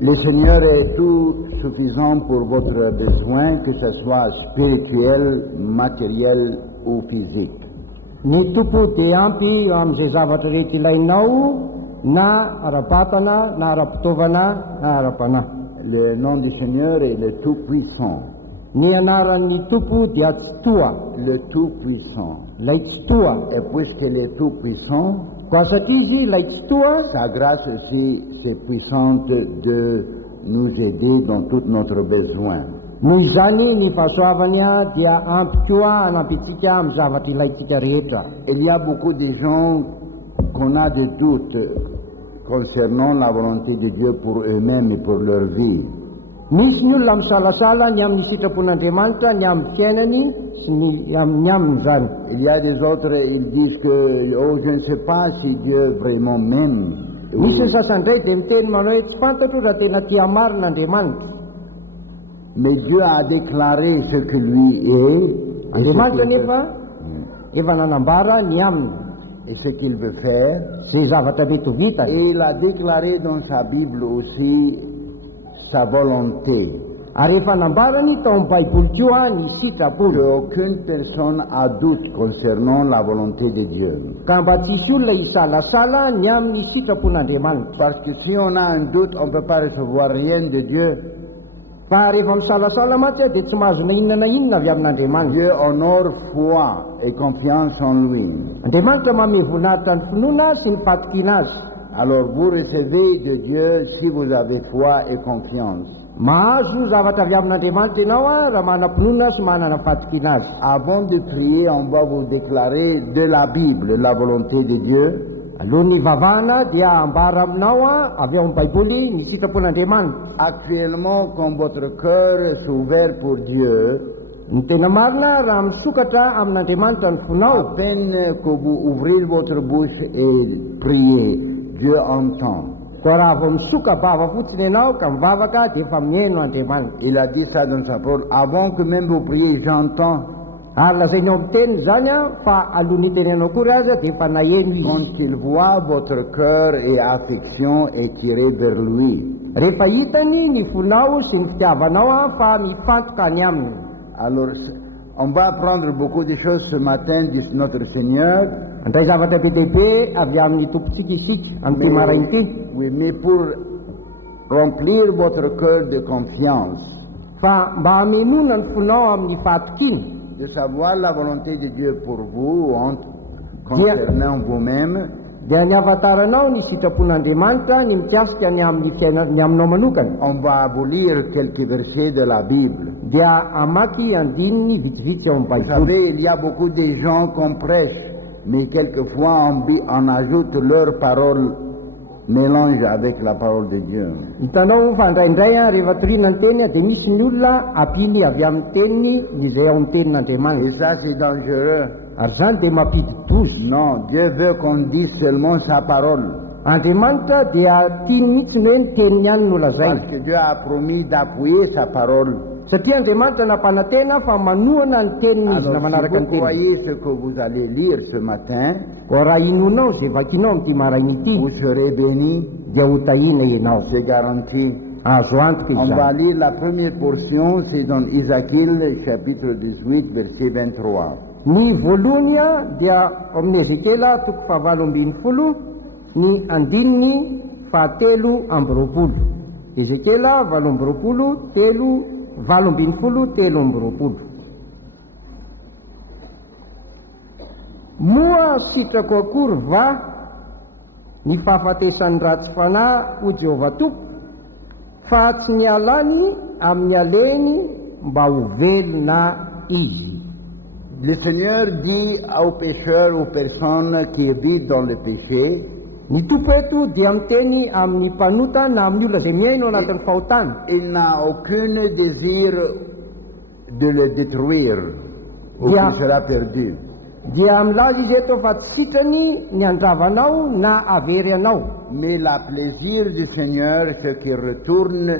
Le Seigneur est tout suffisant pour votre besoin, que ce soit spirituel, matériel ou physique. Ny tompo dia ampy amin'izay zavatra rehetra ilainao, na ara-batana, na ara-pitaovana, na ara-panahy. Le nom du Seigneur est le Tout-Puissant. Ny anaran'ny tompo dia tsy toa, Le Tout-Puissant. lay tsy toa. Et puisqu'il est Tout-Puissant, Koa satria izy lay tsy toa, sa grâce aussi c'est puissante de nous aider dans tout notre besoin. noho izany ny fahasoavany dia ampy koa anampitsika amin'ny zavatra ilaitsika rehetra. Il y a beaucoup de gens qu'on a des doutes concernant la volonté de Dieu pour eux-mêmes et pour leur vie. Misy ny olona misalasala ny amin'ny sitrapon'Andriamanitra, ny amin'ny fiainany sy ny aminy zany. Il y a des autres, ils disent que oh, je ne sais pas si Dieu vraiment m'aime. Misy ny sasandray dia miteny manao hoe tsy fantatro raha tena tia marina Mais Dieu a déclaré ce que lui est Andriamanitra nefa efa nanambara ny aminy et ce qu'il veut faire. zay zavatra mety ho vitany. Et il a déclaré dans sa Bible aussi sa volonté. Ary efa nambarany tao amin'ny baiboly koa ny sitrapolo, Qu'aucune personne a doute concernant la volonté de Dieu. ka mba tsisy olona hisalasala ny amin'ny sitrapon'Andriamanitra. Parce que si on a un doute, on ne peut pas recevoir rien de Dieu. Fa rehefa misalasala matsy dia tsy mahazo na inona na inona avy amin'Andriamanitra. Dieu honore foi et confiance en lui. Andriamanitra manome voninahitra ny finoana sy ny fatokiana azy. Alors vous recevez de Dieu si vous avez foi et confiance. Mahazo zavatra avy amin'Andriamanitra ianao raha manam-pinoana sy manana fatokiana azy. Avant de prier, on va vous déclarer de la Bible la volonté de Dieu. Alohan'ny vavahana dia ambara aminao avy ao amin'ny baiboly ny sitrapon'Andriamanitra. Actuellement, comme votre cœur s'ouvert pour Dieu, Ny tena marina raha misokatra amin'Andriamanitra ny à fonao, peine que vous ouvrez votre bouche et priez, Dieu entend. koa raha vao misoka bava fotsiny ianao ka mivavaka dia efa mihaino Andriamanitra. Il a dit ça dans sa parole. Avant que même vous priez, j'entends. Ary lazainy ao amin'ny teniny zany fa alohan'ny tenenao kory azy dia efa naheno Quand izy. il voit votre cœur et affection est tiré vers lui. Rehefa hitany ny fonao sy ny fitiavanao fa mifantoka any aminy. Alors, on va apprendre beaucoup de choses ce matin de notre Seigneur. Andray zavatra be dehibe avy amin'ny tompontsika isika amin'ity maraina ity. Oui, mais pour remplir votre cœur de confiance, Fa mba hamenona ny fonao amin'ny fahatokiana, de savoir la volonté de Dieu pour vous, concernant vous-même, dia ny avataranao ny sitrapon'Andriamanitra ny mikasika ny amin'ny ny aminao manokana. on va vous lire quelques versets de la Bible. Dia amaky andininy vitsivitsy ao amin'ny Vous baiboly. savez, il y a beaucoup de gens qu'on prêche, mais quelquefois on ajoute leurs paroles, mélange avec la parole de Dieu. Hitanao fa indraindray rehefa torina ny teny dia misy ny olona ampiny avy amin'ny teniny izay ao amin'ny Et tenin'Andriamanitra. ça, c'est dangereux. Ary zany dia mampidi-dozy. Non, Dieu veut qu'on dise seulement sa parole. Andriamanitra dia tiany mihitsy ny hoe ny teniny ihany no lazaina. Parce que Dieu a promis d'appuyer sa parole. Satria Andriamanitra nampanantena fa manohana ny teniny izy na Alors, manaraka si ny vous teniny. croyez ce que vous allez lire ce matin, Koa raha inonao zay vakinao amin'ity maraina ity vous serez bénis, dia ho tahina ianao. c'est garanti. azo antoka On va izany. lire la première portion, c'est dans Isaïe chapitre 18, verset 23. Ny voalohany a dia amin'ny Ezekela toko fahavalo ambin'ny folo, ny andininy fahatelo amby roapolo. Ezekela valo amby roapolo, valo ambin'ny folo, telo amby roapolo. Moa sitrako akory va ny fahafatesan'ny ratsy fanahy ho Jehovah Tompo, fa tsy ny alany amin'ny aleny mba ho velona izy. Le Seigneur dit aux pécheurs, aux personnes qui vivent dans le péché, Ny tompo eto dia miteny amin'ny mpanota na amin'ny olona izay miaino anatin'ny fahotana. il n'a aucun désir de le détruire ou Bien. qu'il sera perdu. Dia milaza izy eto fa tsy sitrany ny andravanao na avery anao, Mais la plaisir du Seigneur, c'est qu'il retourne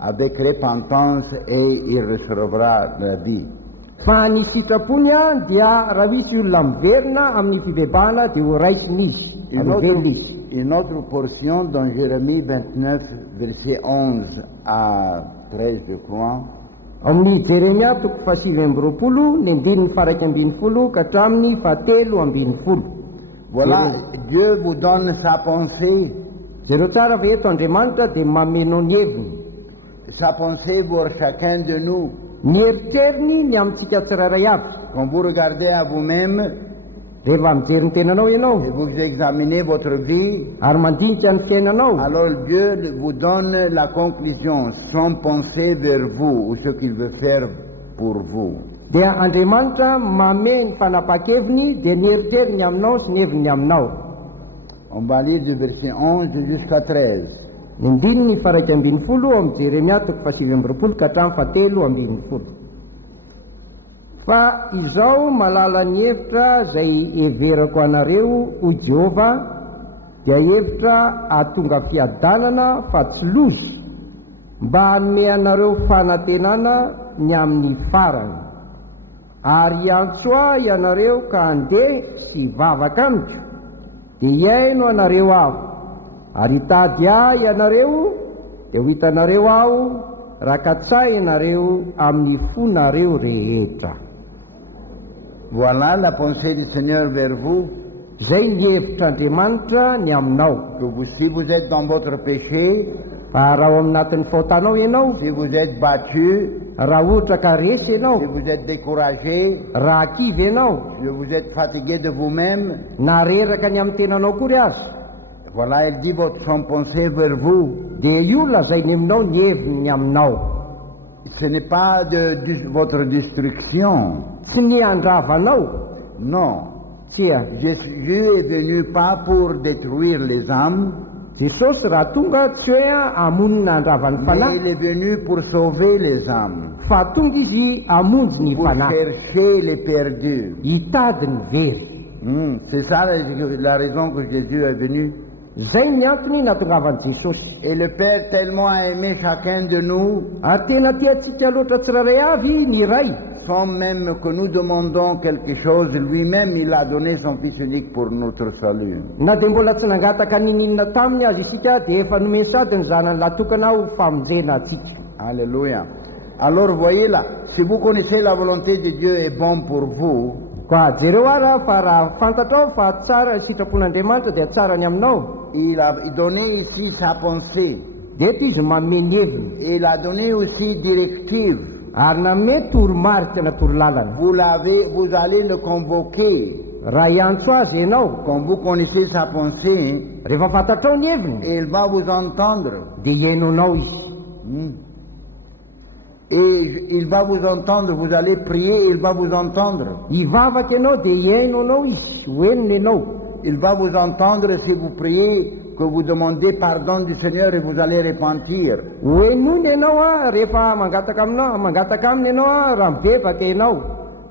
avec repentance et il recevra la vie. fa ny sitrapony a dia raha misy olona miverina amin'ny fivebahana dia ho raisiny izy, Une autre, velona izy. une autre portion dans Jérémie 29, verset 11 à 13, je crois. Amin'ny Jeremia toko fahasivy amby roapolo, ny andininy faraika ambin'ny folo ka hatramin'ny fahatelo ambin'ny folo. Voilà, Dieu vous donne sa pensée. Zereo tsara fa eto Andriamanitra dia mamenao ny heviny, Sa pensée pour chacun de nous. ny eritreriny ny amintsika tsirairay avy. Quand vous regardez à vous-même Rehefa mijery ny tenanao et ianao vous examinez votre vie, ary mandinika ny fiainanao, alors Dieu vous donne la conclusion, son pensée vers vous, ou ce qu'il veut faire pour vous. dia Andriamanitra mame ny fanapa-keviny dia ny eritreriny aminao sy ny heviny aminao. On va lire du verset 11 jusqu'à 13. Ny andininy faraika ambin'ny folo amin'ny Jeremia toko fahasivy amby roapolo ka hatramin'ny fahatelo ambin'ny folo. Fa izao malala ny hevitra izay heverako anareo ho Jehova, dia hevitra ahatonga fiadanana fa tsy loza, mba hanome anareo fanantenana ny amin'ny farany. Ary antso ahy ianareo ka handeha sy hivavaka amiko, dia hiaino anareo aho. Ary hitady ahy ianareo, dia ho hitanareo aho, raha katsay ianareo amin'ny fonareo rehetra. Voilà la pensée du Seigneur vers vous. Zay ny hevitr'Andriamanitra ny aminao. Que vous, si vous êtes dans votre péché, Fa raha ao aminatin'ny fahotanao ianao, si vous êtes battu, raha ohatra ka resy si ianao, vous êtes découragé, raha kivy ianao, si vous êtes fatigué de vous-même, na reraka ny amin'ny tenanao kory azy, voilà, il dit son pensée vers vous. dia io lazay ny aminao ny heviny ny aminao. Ce n'est pas votre destruction. Tsy ny andravanao, Non. tsia. Jésus est venu pas pour détruire les âmes, Jesosy raha tonga tsy hoe amonina andravan'ny mais fanahy, il est venu pour sauver les âmes, fa tonga izy amonjy ny pour fanahy, chercher les perdus. hitady ny very. C'est ça la raison que Jésus est venu. Zay ny antony nahatongavan'i Jesosy. Et le Père tellement a aimé chacun de nous, Ary tena tiantsika loatra tsirairay avy ny ray, sans même que nous demandons quelque chose, lui-même il a donné son Fils unique pour notre salut. na dia mbola tsy nangataka nininona taminy azy isika dia efa nomeny sady ny zanany latokana ho famonjena atsika. Alléluia. Alors voyez là, si vous connaissez la volonté de Dieu est bon pour vous, Ka jereo ara fa raha fantatrao fa tsara sitrapon'Andriamanitra dia tsara ny aminao, il a donné ici sa pensée. dia eto izy manome ny heviny, Et il a donné aussi directive. ary nanome toromarika na torolalana. Vous allez le convoquer. Raha hiantso azy ianao, Quand vous connaissez sa pensée, rehefa fantatrao ny heviny, il va vous entendre. dia iainonao izy. Et il va vous entendre, vous allez prier, il va vous entendre. Hivavaka ianao dia iainonao izy, hoeniny ianao. Il va vous entendre si vous priez, que vous demandez pardon du Seigneur et vous allez repentir. Hoenony ianao rehefa mangataka aminy ianao raha mibebaka ianao.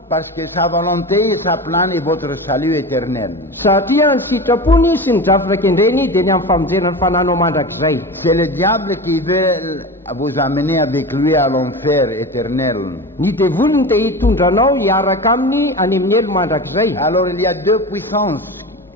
Parce que sa volonté, sa plan est votre salut éternel. Satria ny sitrapony sy ny drafitra kendreny dia ny amin'ny famonjena ny fananao mandrakizay. C'est le diable qui veut vous amener avec lui à l'enfer éternel. Ny devolony dia hitondranao hiaraka aminy any amin'ny elo mandrakizay. Alors il y a deux puissances.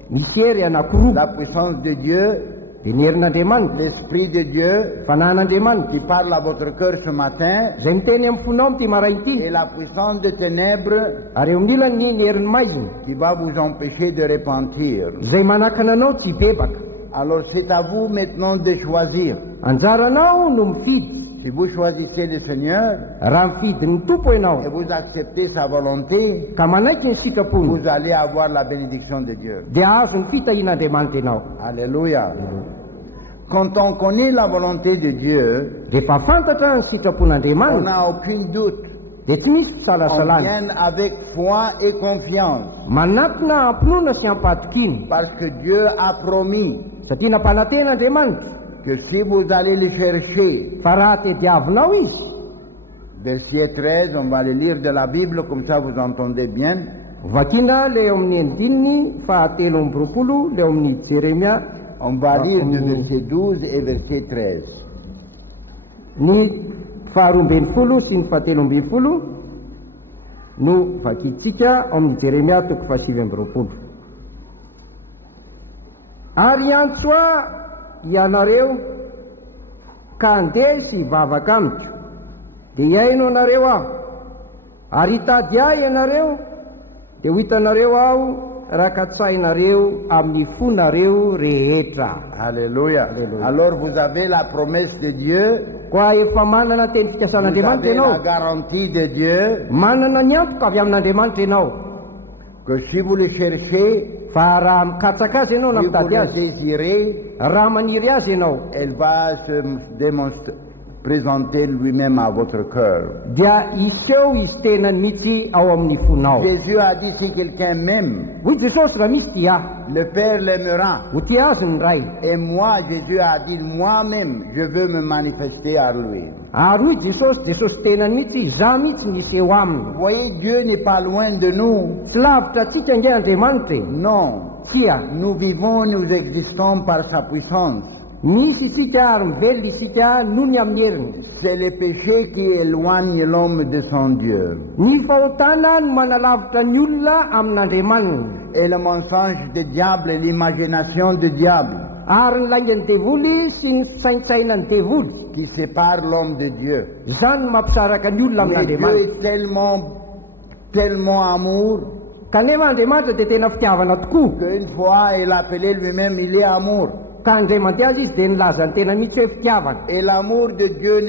Misy hery anankiroa, La puissance de Dieu dia ny herin'andriamanitra l'Esprit de Dieu fanan'andriamanitra qui parle à votre cœur ce matin, izay miteny amin'ny fonao am'ty marain'ity et la puissance de ténèbres ary eo amin'ny ilany ny herin'ny maizina qui va vous empêcher de repentir. izay manakana anao tsy hibebaka. Alors c'est à vous maintenant de choisir. Anjaranao no mifidy. Si vous choisissez le Seigneur Raha mifidy ny tompo ianao et vous acceptez sa volonté, ka manaiky ny sikapony vous allez avoir la bénédiction de Dieu. dia azo ny fitahian'andriamanitra ianao. Alléluia. Quand on connaît la volonté de Dieu, Rehefa fantatra ny on sitrapon'andriamanitra n'a aucune doute. dia tsy misy On fisalasalana. vient avec foi et confiance Manatona ampinoana sy ampatokiny parce que Dieu a promis satria nampanaten'andriamanitra que si vous allez le chercher, fa raha tediavinao izy. verset 13, on va le lire de la Bible, comme ça vous entendez bien. Vakina le eo amin'ny andininy fahatelo amby roapolo le eo amin'ny Jeremia On va lire du Amen. verset 12 et verset 13. ny faharoa ambin'ny folo sy ny fahatelo ambin'ny folo no vakitsika amin'ny Jeremia toko fahasivy amby roapolo. Ary antso aho ianareo ka andeha sy hivavaka amiko, dia hiaino anareo aho, ary hitady ahy ianareo dia ho hitanareo aho raha katsainareo amin'ny fonareo rehetra. Alléluia. Alors vous avez la promesse de Dieu, Koa efa manana teny vous fikasan'andriamanitra avez la ianao, garantie de Dieu manana ny antoka avy amin'andriamanitra ianao, que si vous le cherchez, fa raha mikatsaka azy ianao na si vous mitady le azy, désirez, raha maniry azy ianao, elle va se présenter lui-même à votre cœur. dia iseho izy tenany mihitsy ao amin'ny fonao. Jésus a dit si quelqu'un m'aime, Hoy Jesosy raha misy tia, le Père l'aimera. ho tia azy ny ray. Et moi, Jésus a dit, moi-même, je veux me manifester à lui. Ary hoy Jesosy tenany mihitsy, za mihitsy niseho aminy. Vous voyez, Dieu n'est pas loin de nous. Tsy lavitra atsika nge Andriamanitra e. Non. Tsia, Nous vivons, nous existons par sa puissance. misy isika ary mivelona isika noho ny amin'ny heriny. C'est le péché qui éloigne l'homme de son Dieu. Ny fahotana no manalavitra ny olona amin'Andriamanina, Et le mensonge du diable et l'imagination du diable ary ny laingan'ny devoly sy ny saintsainan'ny devoly, qui séparent l'homme de Dieu. izany no mampisaraka ny olona Mais Dieu amin'Andriamanitra. est tellement amour, Kanefa Andriamanitra dia tena fitiavana tokoa, qu'une fois il a appelé lui-même, il est amour. ka indray mandeha azy izy dia nilaza ny tena mihitsy hoe fitiavana. Et l'amour de Dieu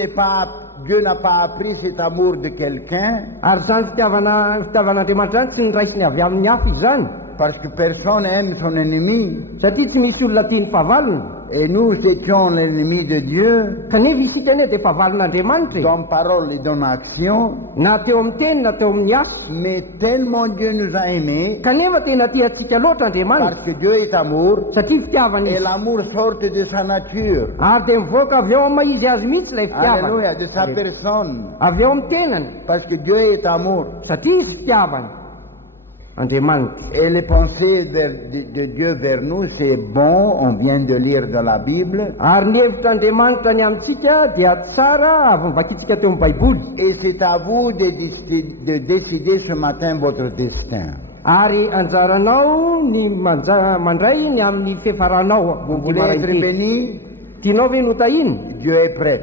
Dieu n'a pas appris cet amour de quelqu'un, Ary zany fitiavan'Andriamanitra zany tsy niraisiny avy amin'ny hafa izany, parce que personne n'aime son ennemi. satria tsy misy olona tia ny fahavalona. Et nous étions l'ennemi de Dieu, Kanefa isika anie dia fahavalon'Andriamanitra e. dans parole et dans action. Na teo amin'ny teny na teo amin'ny asa, Mais tellement Dieu nous a aimés, kanefa tena tia antsika loatra Andriamanitra, parce que Dieu est amour, satria fitiavana et izy. l'amour sort de sa nature. Ary dia mivoaka avy ao amin'ny izy azy mihitsy ilay fitiavana, Alléluia, de sa personne. avy ao amin'ny tenany, Parce que Dieu est amour. satria izy fitiavana Andriamanitra. Et les pensées de Dieu vers nous, c'est bon, on vient de lire dans la Bible. Ary ny hevitr'Andriamanitra ny amintsika dia tsara avy mivakitsika teo amin'ny Baiboly. Et c'est à vous de décider ce matin votre destin. Ary anjaranao ny mandray ny amin'ny fiafaranao. Vous voulez être béni? Tianao ve no tahiny? Dieu est prêt.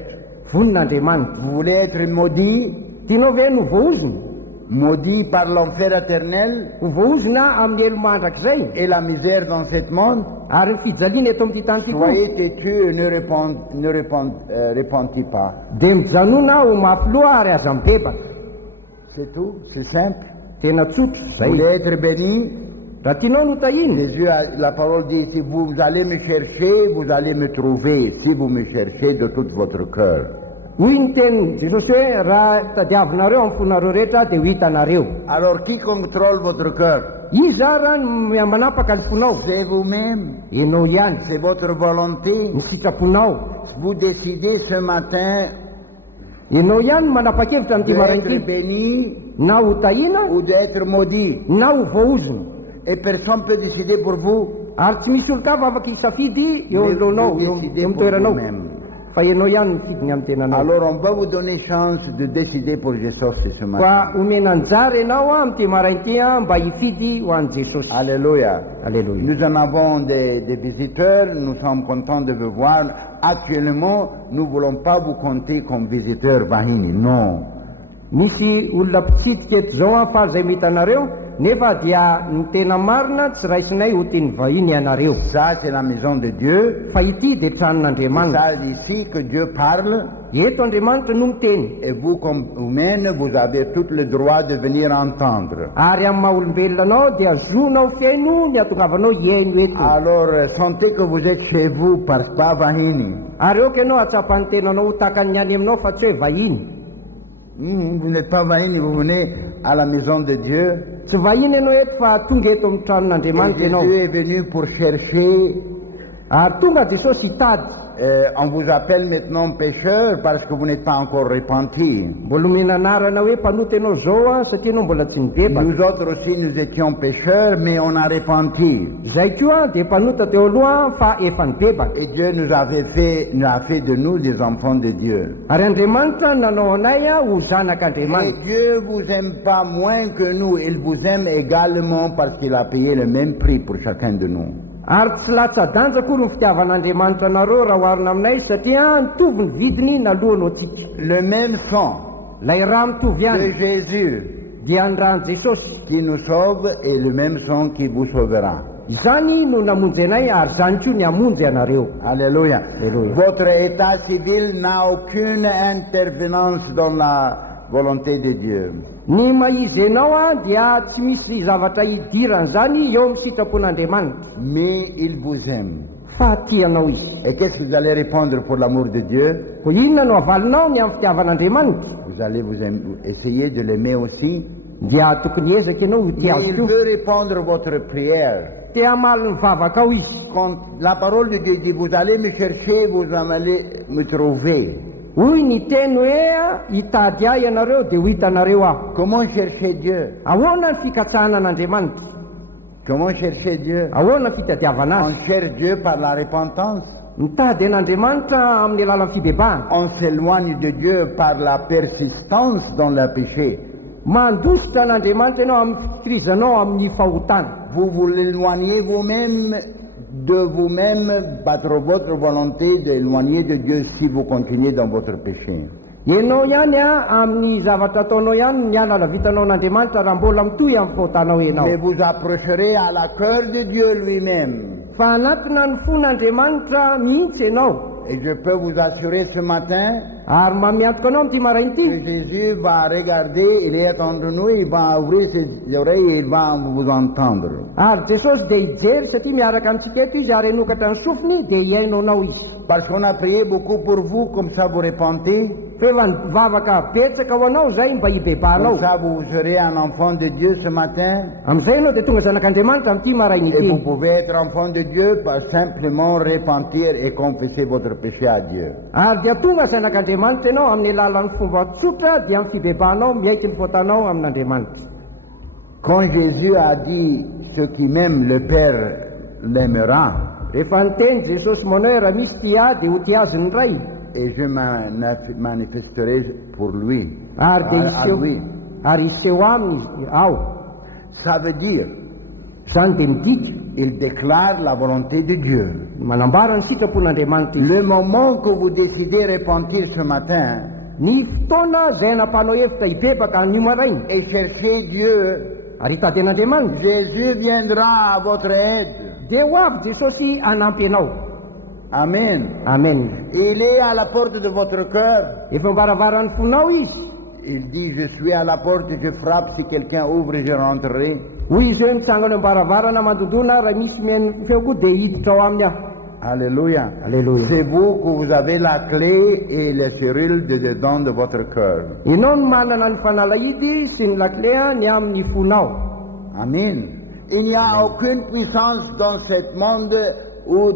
Vonin'Andriamanitra. Vous voulez être maudit? Tianao ve no voaozina? Maudit par l'enfer éternel Ho voaozina amin'ny elo mandrakizay, et la misère dans ce monde? ary ny fijaliana eto amin'ity tany ity koa. Soyez têtus et ne repentis pas. Dia mijanona ho mafy loha ary aza mibebaka. C'est tout, c'est simple. Tena tsotra Vous zay. voulez être béni? Raha tianao no tahiny, Jésus, la parole dit, si vous allez me chercher, vous allez me trouver, si vous me cherchez de tout votre cœur. hoy ny tenin' Jesosy hoe raha tadiavinareo amin'ny fonareo rehetra dia ho hitanareo. Alors qui contrôle votre cœur? Iza raha ny manapaka ny fonao? C'est vous-même, Ianao ihany, c'est votre volonté. ny sitraponao. Vous décidez ce matin Ianao ihany no manapa-kevitra amin'ity d'être marain'ity, béni na ho tahina ou d'être maudit. na ho voaozina. Et personne ne peut décider pour vous. Ary tsy misy olo-kafa afaka hisafidy eo Mais alohanao, vous eo décidez amin'ny pour toeranao. vous-même. fa ianao ihany nifidiny amin'ny tenanao. Alors on va vous donner chance de décider pour Jésus ce matin. Fa omena anjara ianao amin'ity marainty mba hifidy ho an'i Jesosy. Alléluia. Alléluia. Nous en avons des visiteurs, nous sommes contents de vous voir. Actuellement, nous ne voulons pas vous compter comme visiteurs Vahini, non. Misy olona mpitsidika eto zao a fa zay mita anareo nefa dia ny tena marina tsy raisinay ho tiany vahiny ianareo. Ça, c'est la maison de Dieu. Fa ity dia tranon'Andriamanitra. C'est ici que Dieu parle. Eto Andriamanitra no miteny. Et vous, comme humaine, vous avez tout le droit de venir entendre. Ary amin'ny maha olombelona anao dia azonao fiaino ny atongavanao hiaino eto. Alors, sentez que vous êtes chez vous, pas Vahini. Ary oka ianao atsapan'ny tenanao ho takany any aminao fa tsy hoe vahiny. Vous n'êtes pas Vahini, vous venez à la maison de Dieu. Tsy vahiny ianao eto fa tonga eto amin'ny tranon'Andriamanitra ianao. Jésus est venu pour chercher. Ary tonga Jesosy hitady. On vous appelle maintenant pécheur parce que vous n'êtes pas encore repenti. Mbola omena anarana hoe mpanoty ianao zao a satria ianao mbola tsy nibebaka. Nous autres aussi, nous étions pécheurs, mais on a repenti. Zay koa dia mpanota teo aloha fa efa nibebaka. Et Dieu nous a fait de nous des enfants de Dieu. Ary Andriamanitra nanao anay ho Et zanak'Andriamanitra. Dieu vous aime pas moins que nous, il vous aime également parce qu'il a payé le même prix pour chacun de nous. Ary tsy latsa-danja akory ny fitiavan'Andriamanitra anareo raha oharina aminay satria nitovy ny vidiny nalohany antsika. Le même sang Lay raha mitovy de ihany Jésus dia ny rahan'i Jesosy. qui nous sauve est le même sang qui vous sauvera. Izany no namonjy anay ary zany koa ny hamonjy anareo. Alléluia. Alléluia. Votre état civil n'a aucune intervenance dans la volonté de Dieu. Ny maizy ianao a dia tsy misy zavatra hidirany zany eo amin'ny sitrapon'Andriamanitra. Mais il vous aime. Fa tianao izy. Et qu'est-ce que vous allez répondre pour l'amour de Dieu? Ko inona no avalinao ny amin'ny fitiavan'Andriamanitra? Vous allez essayer de l'aimer aussi. Dia tokony ezaka ianao ho Mais tia azy il koa. veut répondre à votre prière. Te hamaly ny vavaka ao izy. Quand la parole de Dieu dit, vous allez me chercher, vous allez me trouver. Hoy ny teny hoe hitady ahy ianareo dia ho hitanareo aho. Comment chercher Dieu? Ahoana ny fikatsahana an'Andriamanitra? Comment chercher Dieu? Ahoana ny fitadiavana On azy? cherche Dieu par la repentance. Mitady an'Andriamanitra amin'ny alalan'ny fibebahana. On s'éloigne de Dieu par la persistance dans le péché. Mandositra an'Andriamanitra ianao amin'ny fikirizanao amin'ny fahotana. Vous vous l'éloignez vous-même de vous-même, par votre volonté d'éloigner de Dieu si vous continuez dans votre péché. Ianao ihany amin'ny zavatra ataonao ihany ny alala vitanao an'Andriamanitra raha mbola mitohy amin'ny fahotanao ianao. Mais vous approcherez à la cœur de Dieu lui-même. Fa anatina ny fon'Andriamanitra mihitsy ianao. Et je peux vous assurer ce matin Ary mamiantoka anao amin'ity marain'ity. que Jésus va regarder, il est entre nous, il va ouvrir ses oreilles et il va vous entendre. Ary Jesosy dia hijery satria miaraka amintsika eto izy ary enokatra ny sofiny dia hiaino anao izy. Parce qu'on a prié beaucoup pour vous, comme ça vous repentez, Fa efa nivavaka betsaka ho anao zay mba hibebahanao. comme ça vous serez un enfant de Dieu ce matin. Amin'izay ianao dia tonga zanak'Andriamanitra amin'ity Et vous marain'ity. pouvez être enfant de Dieu par simplement repentir et confesser votre péché à Dieu. Ary dia tonga zanak'Andriamanitra ianao amin'ny alalan'ny fomba tsotra dia amin'ny fibebahanao miaiky ny fahotanao amin'Andriamanitra. Quand Jésus a dit « Ceux qui m'aiment, le Père l'aimera Rehefa niteny Jesosy manao hoe raha misy ty ahy dia ho ty azy ny ray et je manifesterai pour lui. » ary dia À lui. ary iseho aminy ao. Ça veut dire Zany dia midika il déclare la volonté de Dieu. manambara ny sitrapon'Andriamanitra izy. Le moment que vous décidez de repentir ce matin Ny fotoana zay anampanao hevitra hibebaka an'io maraina et chercher Dieu, ary hitady an'Andriamanitra Jésus viendra à votre aide. dia ho avy Jesosy hanampy anao. Amen. Amen. Il est à la porte de votre cœur. Efa mbaravarany fonao izy. Il dit, je suis à la porte, je frappe, si quelqu'un ouvre, je rentrerai. Hoy izy hoe mitsangana mbaravarana mandondona raha misy mihaino feo koa dia hiditra ao aminy aho. Alléluia. Alléluia. C'est vous que vous avez la clé et les serrules de dedans de votre cœur. Ianao no manana ny fanalahidy sy ny lakle ny amin'ny fonao. Amen. Il n'y a aucune puissance dans ce monde ou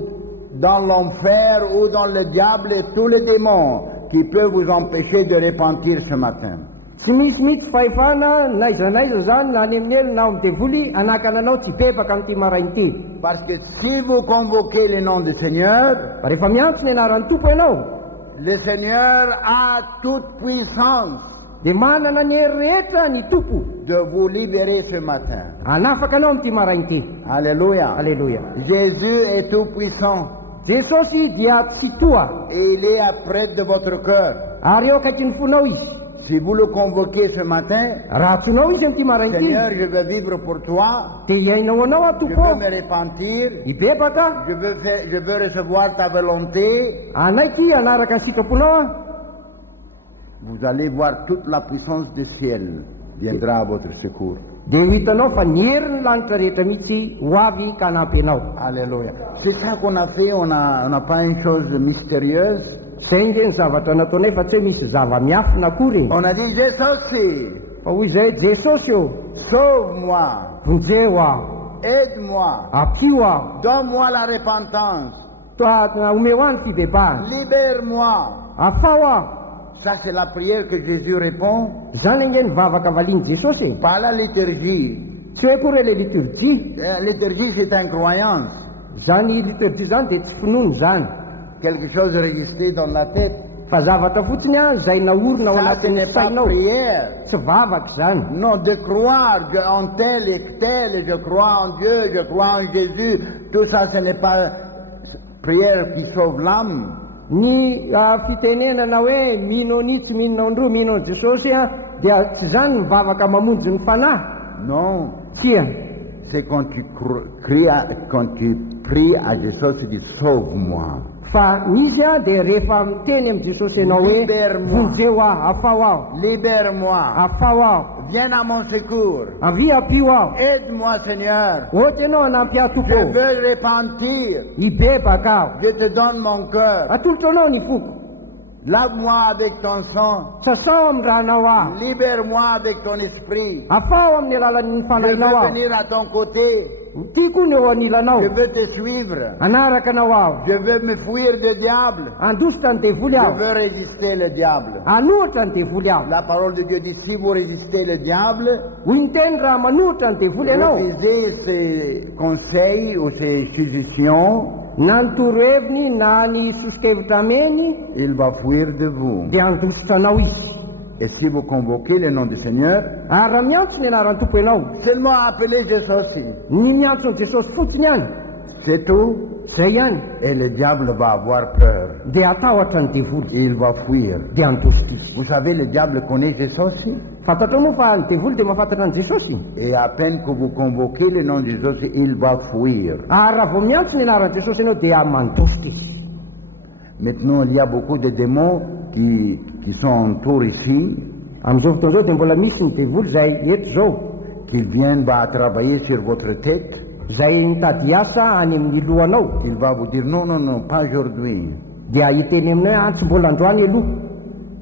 dans l'enfer ou dans le diable et tous les démons qui peuvent vous empêcher de repentir ce matin. Tsy misy mihitsy fahefana naiza zany na any amin'ny elo na amin'ny devoly anakana anao tsy bebaka amin'ity marain'ity. Parce que si vous convoquez le nom du Seigneur, Fa rehefa miantso ny anaran'ny tompo ianao Le Seigneur a toute puissance dia manana ny hery rehetra ny tompo de vous libérer ce matin. hanafaka anao am'ty marain'ity. Alléluia. Alleluia. Jésus est tout puissant jesosy dia tsy toa et il est près de votre cœur. ary eo akaiky ny fonao izy. Si vous le convoquez ce matin, raha tsonao izy am'ty marain'ity Seigneur, je veux vivre pour toi, dia iainao anao a je tompo veux me repentir, hibebaka je veux recevoir ta volonté, anaiky anaraka ny sitraponao a, vous allez voir toute la puissance du ciel viendra à votre secours. dia ho hitanao fa ny herin'ny lanitra rehetra mihitsy ho avy ka hanampy anao. Alléluia. C'est ça qu'on a fait, on n'a pas une chose mystérieuse. Zay nge ny zavatra nataonay fa tsy hoe misy zava-miafina akory. On a dit, Jésus, Fa hoy izay jesosy eo sauve-moi, vonjeo aho, aide-moi, ampio aho, donne-moi la repentance, omeo any fibebahana, libère-moi. afao aho. Ça, c'est la prière que Jésus répond, Zany nge ny vavaka valiany jesosy. pas la liturgie. Tsy hoe kory le liturgie. La liturgie, c'est une croyance, Zany liturgie zany dia tsy finoany zany, quelque chose resté dans la tête. fa zavatra fotsiny a zay naorina ao Ça, ce anatin'ny n'est pas sainao. prière. Tsy vavaky zany. Non, de croire en tel et tel, je crois en Dieu, je crois en Jésus, tout ça, ce n'est pas prière qui sauve l'âme. Ny fitenenana hoe mino any tsy minona andro mino an jesosy a dia tsy zany mivavaka mamonjy ny fanahy. Non, Tsia, c'est quand tu pries à Jésus, tu dis sauve-moi. fa izy a dia rehefa miteny am jesosy ianao hoe Libère-moi. vonjeo aho, afao aho, Libère-moi. afao aho, Viens à mon secours. avy ampio aho. Aide-moi, Seigneur. Ohatsy ianao anampy aho Je tompo, veux repentir. hibebaka aho, Je te donne mon cœur. atolotra anao ny foko, Lave-moi avec ton sang. sasao amin'ny ranao aho, Libère-moi avec ton esprit. afao amin'ny alalan'ny Je fanahinao veux aho, venir à ton côté. tiako ny eo anilanao, Je veux te suivre. anaraka anao aho, Je veux me fuir du diable. andositra ny devoly Je aho, veux résister le diable. anohatra ny devoly aho. La parole de Dieu dit, si vous résistez le diable, Hoy ny teny raha manohitra ny devoly ianao, refusez ses conseils ou ses suggestions, na ny toroheviny na ny sosikevitra ameny il va fuir de vous. dia andositra anao izy. Et si vous convoquez le nom du Seigneur, Ary raha miantso ny anaran'ny tompo ianao, seulement appelez Jésus, ny miantso ny jesosy fotsiny ihany, c'est tout, zay ihany et le diable va avoir peur. dia atahotra ny devoly, Il va fuir. dia andositra izy. Vous savez, le diable connaît Jésus, Fantatrao moa fa ny devoly dia mahafantatra ny jesosy. et à peine que vous convoquez le nom de Jésus, il va fuir. Ary raha vao miantso ny anaran'ny jesosy ianao dia mandositra izy. Maintenant, il y a beaucoup de démons qui sont autour ici, Amin'izao fotoana izao dia mbola misy ny devoly zay eto zao, qui viennent travailler sur votre tête, zay mitady asa any amin'ny lohanao, qu'il va vous dire non, non, non, pas aujourd'hui. dia hiteny aminao hoe tsy mbola androany aloha.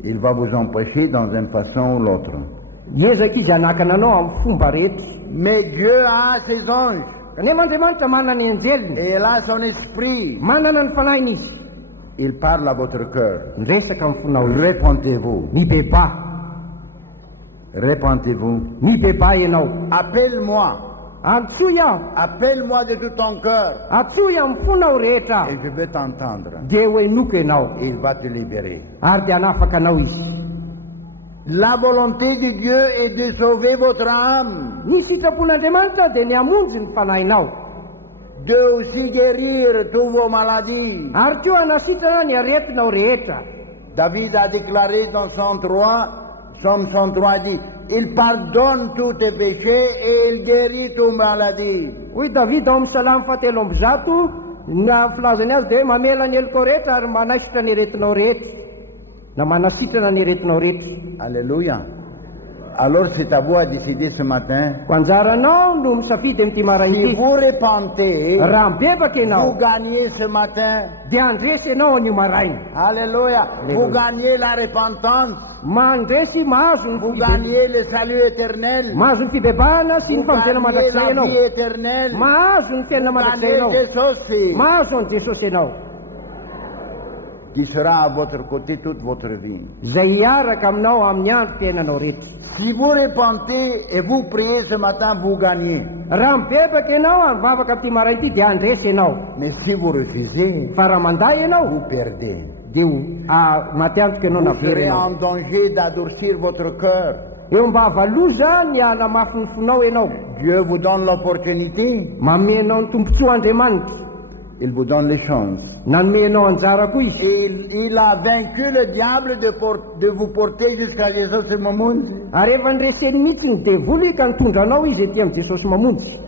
Il va vous empêcher dans une façon ou l'autre. Ezaka izy hanakana anao amin'ny fomba rehetra. Mais Dieu a ses anges, Kanefa Andriamanitra manana ny anjeliny, et il a son esprit. manana ny fanahiny izy, Il parle à votre cœur. miresaka amin'ny fonao izy. Repentez-vous. Mibeba, Repentez-vous. mibeba ianao, Appelle-moi. antsoy aho, Appelle-moi de tout ton cœur. antsoy amin'ny fonao rehetra, Et je vais t'entendre. dia ho enoko ianao, Il va te libérer. ary dia hanafaka anao izy. La volonté de Dieu est de sauver votre âme, Ny sitrapon'Andriamanitra dia ny hamonjy ny fanahinao, de aussi guérir toutes vos maladies. ary teo hanasitrana ny aretinao rehetra. David a déclaré dans Psaume 3, Psaume 103 dit, il pardonne tous tes péchés et il guérit toutes maladies. Hoy David ao amin'ny salamy 7:100 na filazany azy dia hoe mamela ny eloko rehetra ary manasitra ny aretinao rehetra, na manasitrana ny aretinao rehetra. Alléluia. Alors c'est à vous à décider ce matin. Ko anjaranao no misafidy amin'ity Si marain'ity, vous repentez, raha mibebaka vous ianao gagnez ce matin. dia andresy ianao an'io maraina, Alléluia. Vous gagnez la repentance. mandresy mahazo ny Vous gagnez le salut éternel. mahazo ny fibebahana sy ny Vous famonjena gagnez mandrakizay la ianao, vie éternelle. mahazo ny fiainana Vous mandrakizay gagnez ianao, Jésus mahazo an' jesosy ianao, qui sera à votre côté toute votre vie. zay hiaraka aminao amin'ny andro fiainanao rehetra. Si vous repentez et vous priez ce matin, vous gagnez. Raha mibebaka ianao ary mivavaka amin'ity marain'ity dia andresy ianao, Mais si vous refusez, fa raha manday ianao vous perdez. dia maty antoka ianao vous serez navery en danger d'adoucir votre cœur. eo mba avaloza ny anamafy ny fonao ianao Dieu vous donne l'opportunité, mamenao ny tompontsoa Andriamanitra il vous donne les chances. nanomenao anjara koa izy Et il a vaincu le diable de vous porter jusqu'à Jésus mamonjy. ary efa nyreseny mihitsy ny devoly ka nitondra anao izy ety amin'i Jesosy mamonjy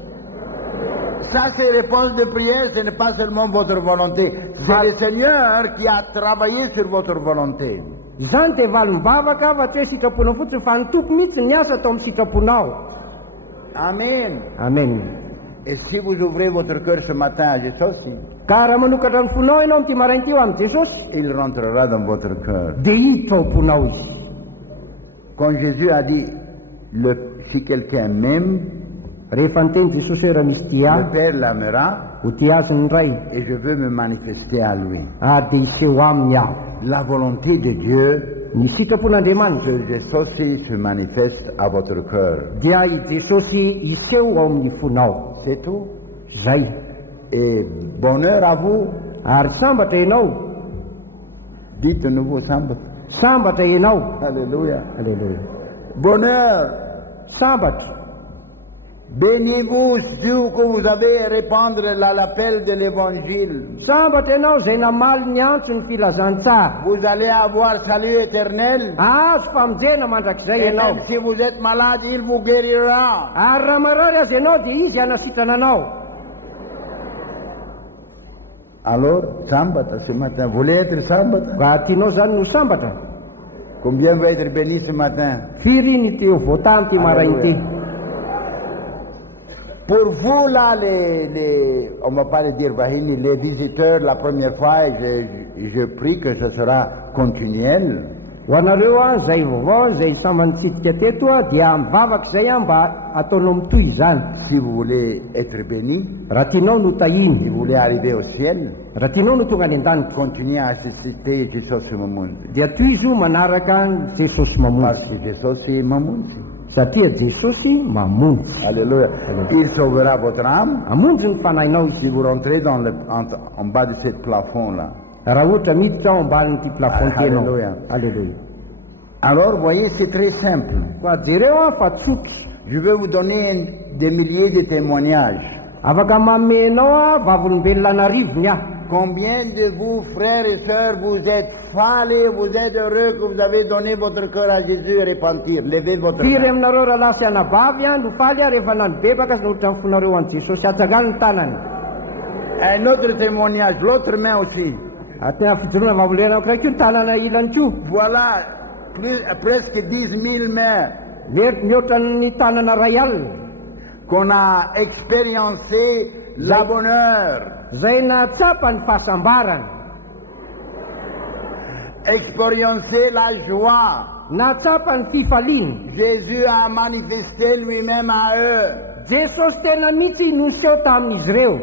Ça, c'est réponse de prière, ce n'est pas seulement votre volonté. C'est le Seigneur qui a travaillé sur votre volonté. zany dia valim-bavaka fa tsy hoe sitraponao fotsiny fa ny tompo mihitsy ny asa atao amin'ny sitraponao Amen. amen Et si vous ouvrez votre cœur ce matin à Jésus, ka raha manokatra ny fonao ianao amin'ity marainty io amin'i Jesosy il rentrera dans votre cœur. dia hiditra ao am-ponao izy Quand Jésus a dit, si quelqu'un m'aime, rehefa niteny Jesosy hoe raha misy tia le Père l'aimera ho tia azy ny ray et je veux me manifester à lui. ary dia iseho aminy aho La volonté de Dieu, ny sitrapon'Andriamanitra que Jésus se manifeste à votre cœur. dia i Jesosy iseho ao amin'ny fonao C'est tout. zay Et bonheur à vous. ary sambatra ianao Dites de nouveau Sambat. sambatra ianao Alléluia. alleluia Bonheur. sambatra Bénis-vous ceux que vous avez répandre l'appel de l'évangile. sambatra ianao zay namaly ny antso ny filazantsara Vous allez avoir salut éternel. azo famonjena mandrakizay Et ianao même si vous êtes malade, il vous guérira. ary raha marary azy ianao dia izy anasitrana anao Alors, Sambata ce matin. Vous voulez être Sambata? raha tianao zany no sambatra Combien va être béni ce matin? firy ny teo voatany ty marain'ity Pour vous, là, on ne va pas le dire, Vahini, les visiteurs, la première fois, je prie que ce sera continuel. ho anareo a zay vaovao zay samy nitsidika teto a dia mivavaka zay a mba ataonao mitoy zany Si vous voulez être béni, raha tianao no si tahiny vous voulez arriver au ciel, raha tianao no tonga any an-danitra continuez à citer Jésus Mamoun. dia toy izy io manaraka Jesosy Parce mamonjy que Jésus, c'est Mamoun. satria Jesosy mamonjy Alléluia. Il sauvera votre âme amonjy ny fanahinao si izy vous rentrez en bas de ce plafond-là. raha ohatra miditra ao ambanin'ity plafond tenao Alléluia. alleluia Alors, voyez, c'est très simple. koa jereo a fa tsotra Je vais vous donner des milliers de témoignages. afaka mamenao a vavolombelona narivony aho Combien de vous, frères et sœurs, vous êtes fâlés, vous êtes heureux que vous avez donné votre cœur à Jésus et repentir. Levez votre firy main. aminareo raha lasy anabavy a no faly a rehefa nanobebaka sy nohatra ny fonareo an' Jesosy atsagany ny tanany Un autre témoignage, l'autre main aussi. atena fijoroana vavoloena kiraiky io ny tanana ilany ko Voilà presque 10 000 mains mihoatra ny tanana ray alina qu'on a expériencé la bonheur, zay natsapa ny fahasambarana expériencé la joie. natsapa ny fifaliana Jésus a manifesté lui-même à eux. Jesosy tena mihitsy noseho tamin'izy ireo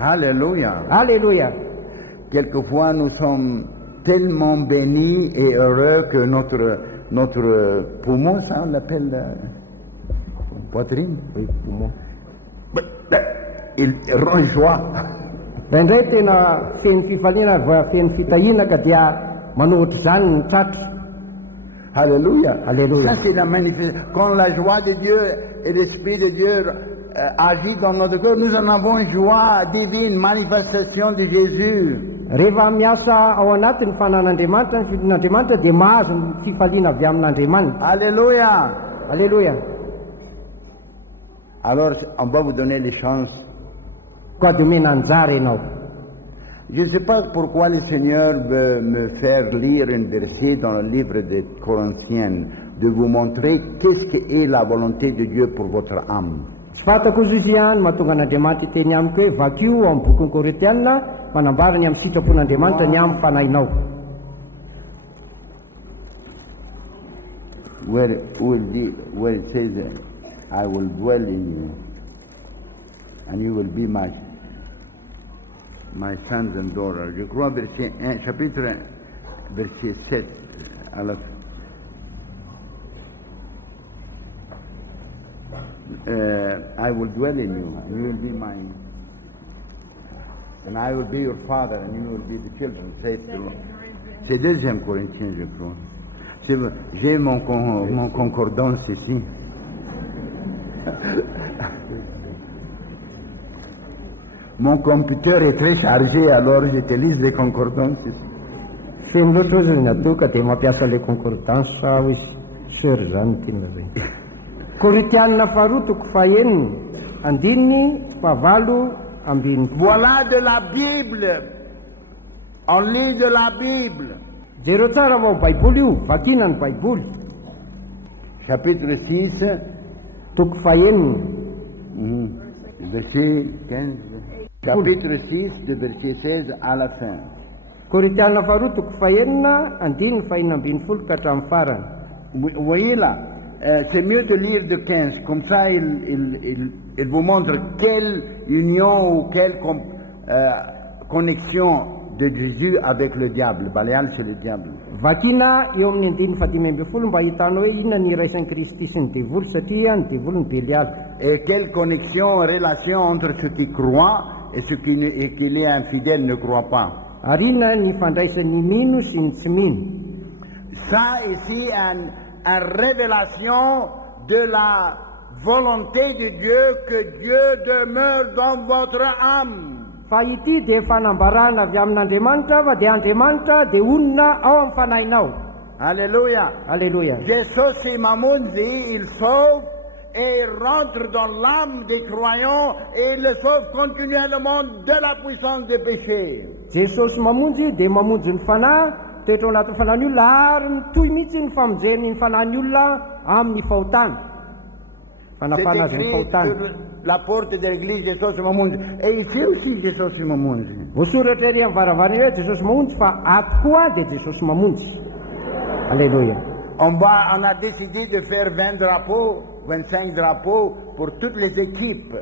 Alléluia. alleluia Quelquefois, nous sommes tellement bénis et heureux que notre poumon, ça on l'appelle poitrine, oui, poumon. Il rend joie. Indray tena feny fifaliana ary voa feny fitahina ka dia manohatra zany ny tratra Alléluia. Alléluia. Ça, c'est la manifestation. Quand la joie de Dieu et l'Esprit de Dieu agit dans notre cœur, nous en avons une joie divine, manifestation de Jésus. rehefa miasa ao anatiny fanan'Andriamanitra ny fidin'Andriamanitra dia mahazo ny fifaliana avy amin'Andriamanitra Alléluia. alleluia Alors, on va vous donner les chances. koa dia omena anjara ianao Je ne sais pas pourquoi le Seigneur veut me faire lire un verset dans le livre des Corinthiens, de vous montrer qu'est-ce qu'est la volonté de Dieu pour votre âme. tsy fantako izy izy ihany mahatonga an'Andriamanitra iteny amiko hoe vakio amin'ny bokyny Korintiana manambarany amin'ny sitrapon'Andriamanitra ny amin'ny fanahinao Where it says, I will dwell in you, and you will be my sons and daughters. Je crois verset 1, chapitre 1, verset 7 à la I will dwell in you, and you will be mine, and I will be your father, and you will be the children, saith the Lord. C'est 2 Corinthiens, je crois. J'ai mon concordance ici. Mon computer est très chargé, alors j'utilise les concordances ici. Feno loatra ozy ny atoka dia mampiasa le concordance aho izy seur zany tena zay. Koritianina faharoa toko fahaenina andininy fahavalo ambiny. Voilà de la Bible. On lit de la Bible. Jereo tsara vao baiboly io, vakina ny baiboly. Chapitre 6, Toko fahaenina. Verset 15. Chapitre 6, de verset 16 à la fin. Koritianina faharoa toko fahaenina andininy fahaenina ambiny folo ka hatramin'ny farany. Vous voyez là, c'est mieux de lire de 15, comme ça il vous montre quelle union ou quelle connexion de Jésus avec le diable. Balial, c'est le diable. Vakina eo amin'ny andininy fahadimy ambin'ny folo mba hitanao hoe inona ny iraisan'ny Kristy sy ny devoly satria ny devoly ny Belial. Et quelle connexion, relation entre ceux qui croient et ceux qui les infidèles ne croient pas. Ary inona ny fandraisan'ny mino sy ny tsy mino. Ça ici, une révélation de la volonté de Dieu, que Dieu demeure dans votre âme. Fa ity dia fanambarana avy amin'Andriamanitra fa dia Andriamanitra dia onona ao amin'ny fanahinao. Alléluia. Alléluia. Jesus et Mamonzi, il sauve et il rentre dans l'âme des croyants et il le sauve continuellement de la puissance des péchés. Jesosy mamonjy dia mamonjy ny fanahy toetra ao anatin'ny fanahin'ny olona ary mitohy mihitsy ny famonjeny ny fanahin'ny olona amin'ny fahotana. Fanafana azy ny C'est écrit fahotana. sur la porte de l'église Jesus et Mamonzi. Et ici aussi Jesus et Mamonzi. Voasoratra ery amin'ny varavarana hoe Jesosy mamonjy fa ato koa dia Jesosy mamonjy. Alléluia. On a décidé de faire 20 drapeaux, 25 drapeaux pour toutes les équipes.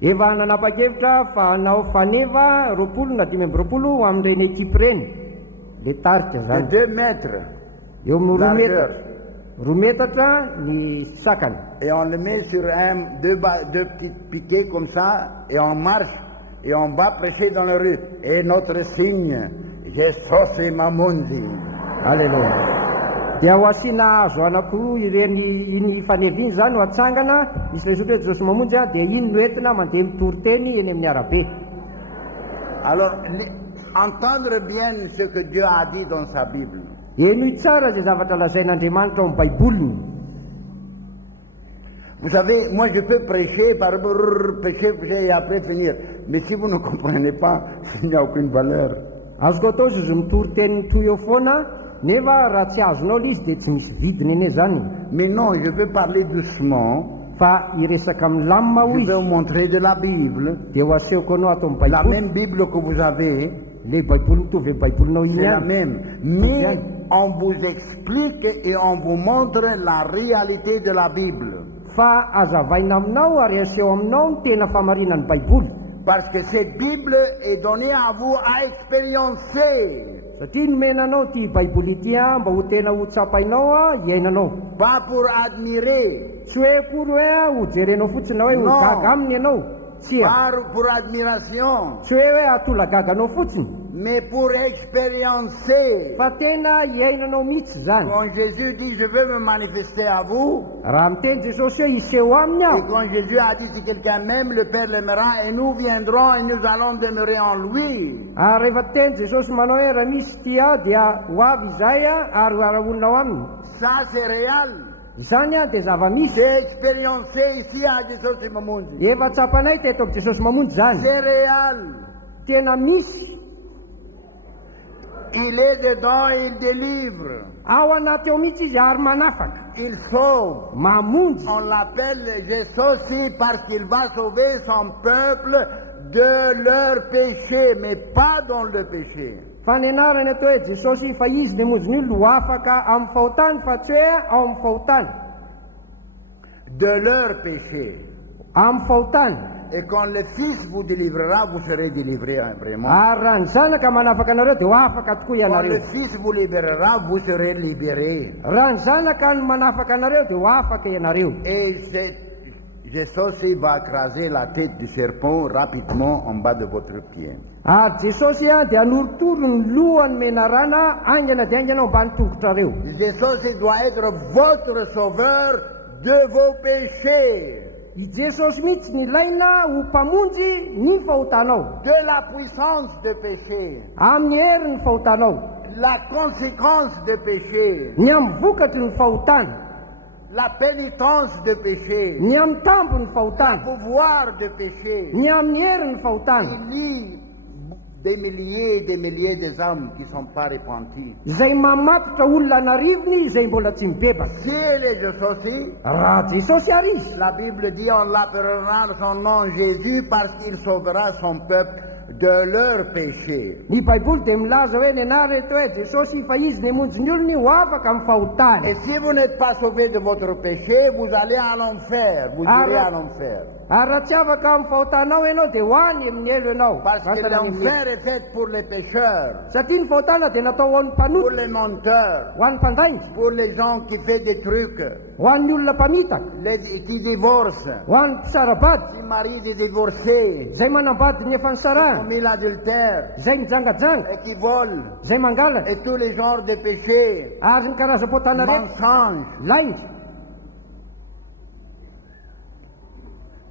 Efa nanapa-kevitra fa hanao faneva roapolo na 5 amin'ireny ekipa ireny. Le tarika De zany. 2 mètres. Eo amin'ny Largeur. 2 metatra ny sakany. Et on le met sur deux petits piquets comme ça, et on marche, et on va prêcher dans la rue. Et notre signe, Jesus et Mamonzi. Alléluia. Dia ho asiana hazo anankiroa ireny iny faneviny zany ho atsangana, misy le sotra Jesosy mamonjy dia iny no entina mandeha mitory-teny eny amin'ny arabe. Alors, entendre bien ce que Dieu a dit dans sa Bible. Eny tsara zay zavatra lazain'Andriamanitra ao amin'ny baiboliny. Vous savez, moi je peux prêcher, prêcher, et après finir. Mais si vous ne comprenez pas, il n'y a aucune valeur. Azoko atao izy mitory-teny toy eo foana, nefa raha tsy azonao le izy dia tsy misy vidiny ene zany. Mais non, je vais parler doucement. Fa iresaka amin'ny lamina ho Je vais izy vous montrer de la Bible. dia ho asehoko anao ato amin'ny La baiboly. même Bible que vous avez, Le baiboly mitovy amin'ny baibolinao iny c'est la ihany. même. Mais on vous explique et on vous montre la réalité de la Bible. Fa azavaina aminao ary aseho aminao ny tena famarinan'ny baiboly. Parce que cette Bible est donnée à vous à expériencer. Satria nomenanao ty baiboly ity mba ho tena ho tsapainao iainanao. Pas pour admirer, Tsy hoe akory hoe ho jerenao fotsiny na hoe ho Non. gaga aminy ianao. Tsia. pas pour admiration, Tsy hoe atolagaganao fotsiny. mais pour expériencer. Fa tena iainanao mihitsy zany. Quand Jésus dit je veux me manifester à vous, Raha miteny Jesosy hoe iseho aminy et aho. quand Jésus a dit si quelqu'un m'aime, le Père l'aimera et nous viendrons et nous allons demeurer en lui. Ary rehefa teny Jesosy manao hoe raha misy ty aho dia ho avy izay ary araonao aminy. Ça c'est réel. Zany dia zava-misy. C'est expériencé ici à Jesus et Mamonzi. Efa tsapanay teto amin'ny Jesosy mamonjy zany. C'est réel. Tena misy. Il est dedans et il délivre. Ao anaty ao mihitsy izy ary manafaka. Il sauve. Mamonjy. On l'appelle Jésus parce qu'il va sauver son peuple de leur péché, mais pas dans le péché. Fa ny anarany atao hoe Jesosy fa izy ny hamonjy ny olo ho afaka amin'ny fahotany fa tsy hoe ao amin'ny fahotany. De leur péché. Amin'ny fahotany. Et quand le Fils vous délivrera, vous serez délivrés vraiment. Ary raha ny zanaka manafaka anareo dia ho afaka tokoa Quand ianareo. le Fils vous libérera, vous serez libérés. Raha ny zanaka ny manafaka anareo dia ho afaka ianareo. Et Jésus va écraser la tête du serpent rapidement en bas de votre pied. Ary Jesosy dia hanorotoro ny lohany menarana aingana dia aingana ao ambany tongotrareo. Jésus doit être votre sauveur de vos péchés, I Jesosy mihitsy ny ilaina ho mpamonjy ny fahotanao, de la puissance de péché, amin'ny hery ny fahotanao, la conséquence de péché, ny amin'ny vokatry ny fahotana, la pénitence de péché, ny amin'ny tambo ny le fahotana, pouvoir de péché. ny amin'ny hery ny fahotana. Il y a des milliers et des milliers d'âmes qui ne sont pas repenties. Izay mamatotra olona anarivony izay mbola tsy mibebaka. Si elle est de ceci, Raha Jesosy ary izy, la Bible dit on l'appellera son nom Jésus parce qu'il sauvera son peuple de leurs péchés. ny Baiboly dia milaza hoe ny anara reto hoe Jesosy fa izy ny hamonjy ny olony ho afaka amin'ny fahotana. Et si vous n'êtes pas sauvé de votre péché, vous allez à l'enfer, vous irez à l'enfer. Ary raha tsy afaka amin'ny fahotanao ianao dia ho any amin'ny elo ianao. Parce que l'enfer est fait pour les pécheurs, Satria ny fahotana dia natao ho an'ny pour mpanoty, les menteurs, ho an'ny mpandainjy, pour les gens qui font des trucs, ho an'ny olona mpamitaka, qui divorcent, ho an'ny mpisarabady, qui marient des divorcés, izay manambady ny efa qui nisarahana, commis l'adultère, izay mijangajanga, et qui volent, izay mangalatra, et tous les genres de péchés, ary ny karazam-poatana rehetra, mensonges. lainja.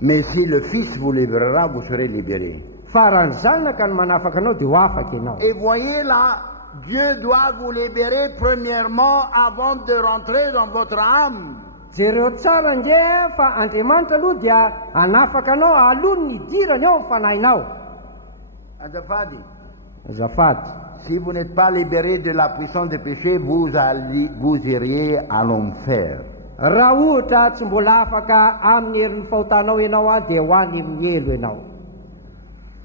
Mais si le Fils vous libérera, vous serez libérés. Fa raha ny zanaka no manafaka anao dia ho afaka ianao. Et voyez là, Dieu doit vous libérer premièrement avant de rentrer dans votre âme. Jereo tsara nge fa Andriamanitra aloha dia hanafaka anao aloha ny idirany ao amin'ny fanahinao. Azafady, Azafady, si vous n'êtes pas libéré de la puissance des péchés, vous iriez à l'enfer. raha ohatra tsy mbola afaka amin'ny herin'ny fahotanao ianao a dia ho any amin'ny elo ianao.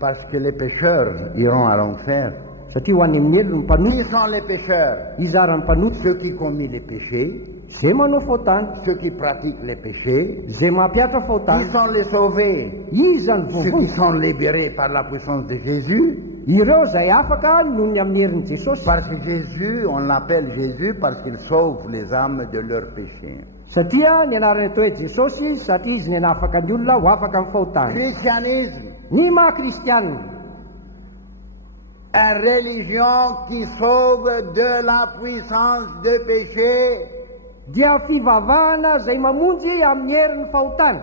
Parce que les pécheurs iront à l'enfer. Satria ho any amin'ny elo ny mpanoty. Qui sont les pécheurs? Izy ary ny mpanoty Ceux qui commettent les péchés, izay manao fahotana, ceux qui pratiquent les péchés. izay mampiatra Qui fahotana. sont les sauvés? Izy ny Ceux qui vovony. sont libérés par la puissance de Jésus. Ireo izay afaka noho ny amin'ny herin'i Jesosy. Parce que Jésus, on l'appelle Jésus parce qu'il sauve les âmes de leurs péchés. Satria ny anarany atao hoe Jesosy satria izy ny anafaka ny olona ho afaka amin'ny fahotana. Christianisme, Ny maha-kristianina, une religion qui sauve de la puissance de péché, dia fivavahana izay mamonjy amin'ny herin'ny fahotana,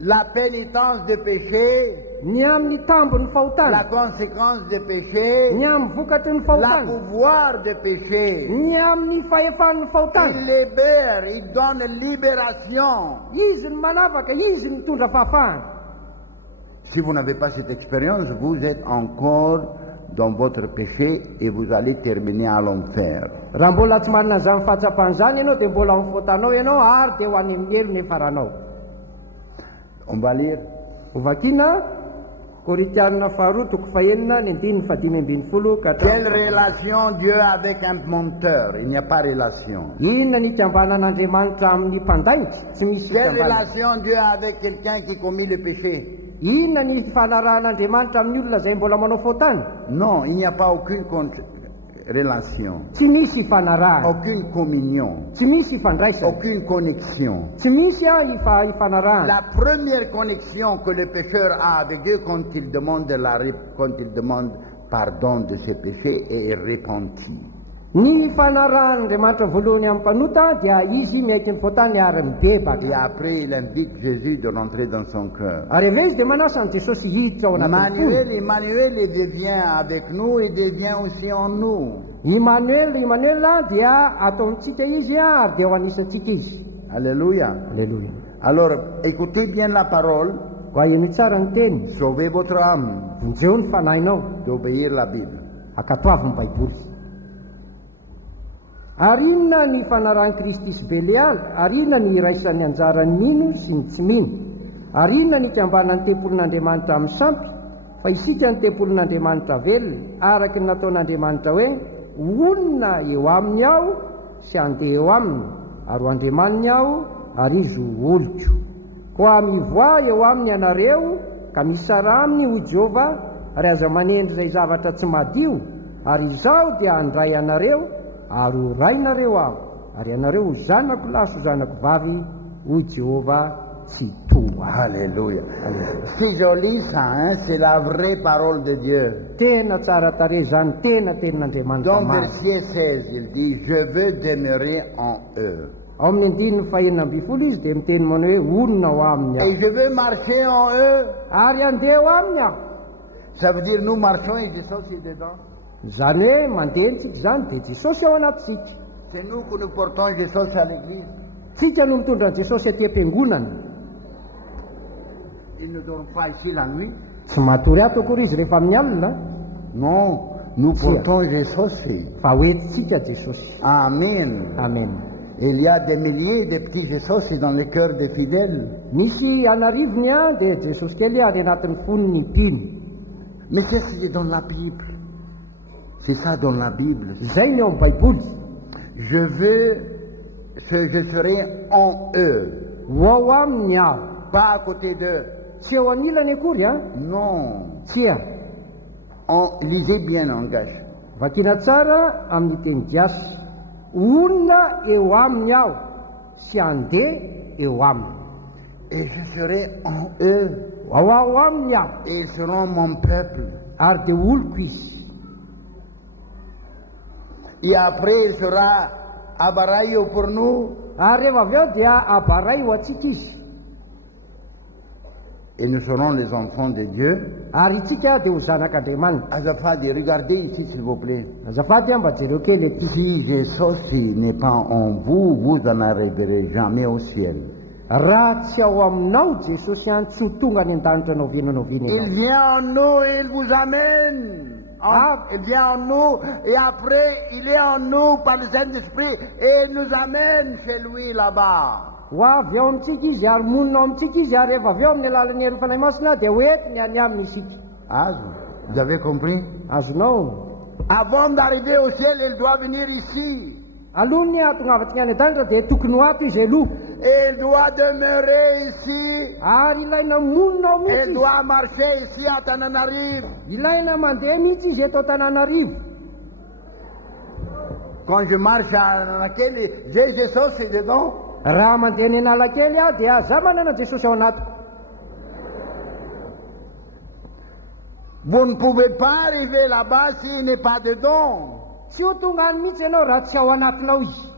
la pénitence de péché, ny amin'ny tambony la fahotana, conséquence de péché, ny amin'ny vokatry ny la fahotana, pouvoir de péché. ny amin'ny fahefan'ny fahotana. Il libère, il donne libération. Izy ny manafaka, izy ny mitondra fahafahana. Si vous n'avez pas cette expérience, vous êtes encore dans votre péché et vous allez terminer à l'enfer. Raha mbola tsy manana izany fahatsapana izany ianao dia mbola amin'ny fahotanao ianao ary dia ho any amin'ny elo ny faranao. On va lire. Ho vakiana Korintianina faharoa toko fahenina ny andininy fadimy ambin'ny folo ka Quelle relation Dieu a avec un menteur? Il n'y a pas relation. inona ny fikambanan'Andriamanitra amin'ny mpandainitra? Tsy misy Quelle fikambanana. relation Dieu a avec quelqu'un qui commet le péché? Inona ny fanarahan'Andriamanitra amin'ny olona izay mbola manao fahotana? Non, il n'y a pas aucune relation, Tsy misy ifanarahana, aucune communion, tsy misy ifandraisana, aucune connexion. tsy misy ifanarahana. La première connexion que le pécheur a avec Dieu quand il demande pardon de ses péchés et est repenti. Ny fanarahan'Andriamanitra voalohany amin'ny mpanota dia izy miaiky ny fahotany ary Et mibebaka. après, il invite Jésus de rentrer dans son cœur. Ary avy eo izy dia manasa ny Jesosy hiditra ao anatin'ny fony. Emmanuel, il devient avec nous, il devient aussi en nous. Emmanuel dia atao amintsika izy ary dia ho anisantsika izy. Alléluia. Alléluia. Alors, écoutez bien la parole, Koa eno tsara ny teny, sauvez votre âme, vonjeo ny fanahinao, d'obéir la Bible. akatoavy ny Baiboly. Ary inona ny fanarahan'i Kristy sy Belialy? Ary inona ny iraisan'ny anjarany mino sy ny tsy mino? Ary inona ny ikambanan'ny tempolin'Andriamanitra amin'ny sampy? Fa isika ny tempolin'Andriamanitra velona, araky ny nataon'Andriamanitra hoe olona eo aminy aho sy andeha eo aminy, ary ho andriamaniny aho ary izy ho oloko. Koa mivoa eo aminy ianareo ka misara aminy ho Jehova ary aza manendry izay zavatra tsy madio, ary izaho dia handray anareo ary ho rainareo aho, ary ianareo ho zanako lahy sy ho zanako vavy, ho Jehova tsy toy. Alléluia. C'est joli ça, hein? C'est la vraie parole de Dieu. Tena tsara tarehy zany tena tenin'Andriamanitra Dans marina. verset 16, il dit, je veux demeurer en eux. Ao amin'ny andininy fahenina amby folo izy dia miteny manao hoe onona ho aminy aho Et je veux marcher en eux. ary andeha ho aminy aho. Ça veut dire nous marchons et Jésus est dedans. Zany hoe mandehantsika zany dia Jesosy ao anatintsika. C'est nous que nous portons Jésus à l'église. Tsika no mitondra Jesosy aty am-piangonana. Ils ne dorment pas ici la nuit. Tsy matory ato akory izy rehefa amin'ny alina Non, nous Si. portons Jésus. fa hoentintsika Jesosy. Amen. Amen. Il y a des milliers de petits Jésus dans les cœurs des fidèles. Misy anarivony a dia Jesosy kely ary anatin'ny fonony mpino. Mais c'est dans la Bible. C'est ça dans la Bible. Zay ny ao amin'ny baiboly. Je serai en eux. Ho ao aminy aho. Pas à côté d'eux. Tsy eo anilany akory a. Non. Tsia. Lisez bien en gage. Vakina tsara amin'ny teny gasy. Olona eo aminy aho sy andeha eo aminy. Et je serai en eux. Ao aho aminy aho Et ils seront mon peuple. ary dia oloko izy. Et après, il sera Abaraïo pour nous. Ary rehefa avy eo dia abaray ho antsika izy. Et nous serons les enfants de Dieu. Ary itsika dia ho zanak'Andriamanitra. Azafadi, regardez ici, s'il vous plaît. Azafady a mba jereo kely ety. Si Jésus n'est pas en vous, vous n'en arriverez jamais au ciel. Raha tsy ao aminao Jesosy any tsy ho tonga any an-danitra anao venanao veny Il ianao. vient en nous et il vous amène. Il vient en nous et après, il est en nous par le Saint-Esprit et il nous amène chez lui là-bas. Ho avy ao amintsika izy ary monina ao amintsika izy ary rehefa avy eo amin'ny alalan'ny hery fanahy masina dia hoentiny any aminy isika. Vous avez compris? Azonao. Avant d'arriver au ciel, il doit venir ici. Alohany ahatongavantsika any an-danitra dia tokony ho ato izy aloha. Et il doit demeurer ici. Ary ilaina monina ao Il mihitsy izy. doit marcher ici à Tananarive. Ilaina mandeha mihitsy izy eto Antananarivo. Quand je marche à laquelle j'ai Jésus, c'est dedans. Raha mandeha ny Analakely aho dia za manana Jesosy ao anatiko. Vous ne pouvez pas arriver là-bas s'il n'est pas dedans. Tsy ho tonga any mihitsy ianao raha tsy ao anatinao izy.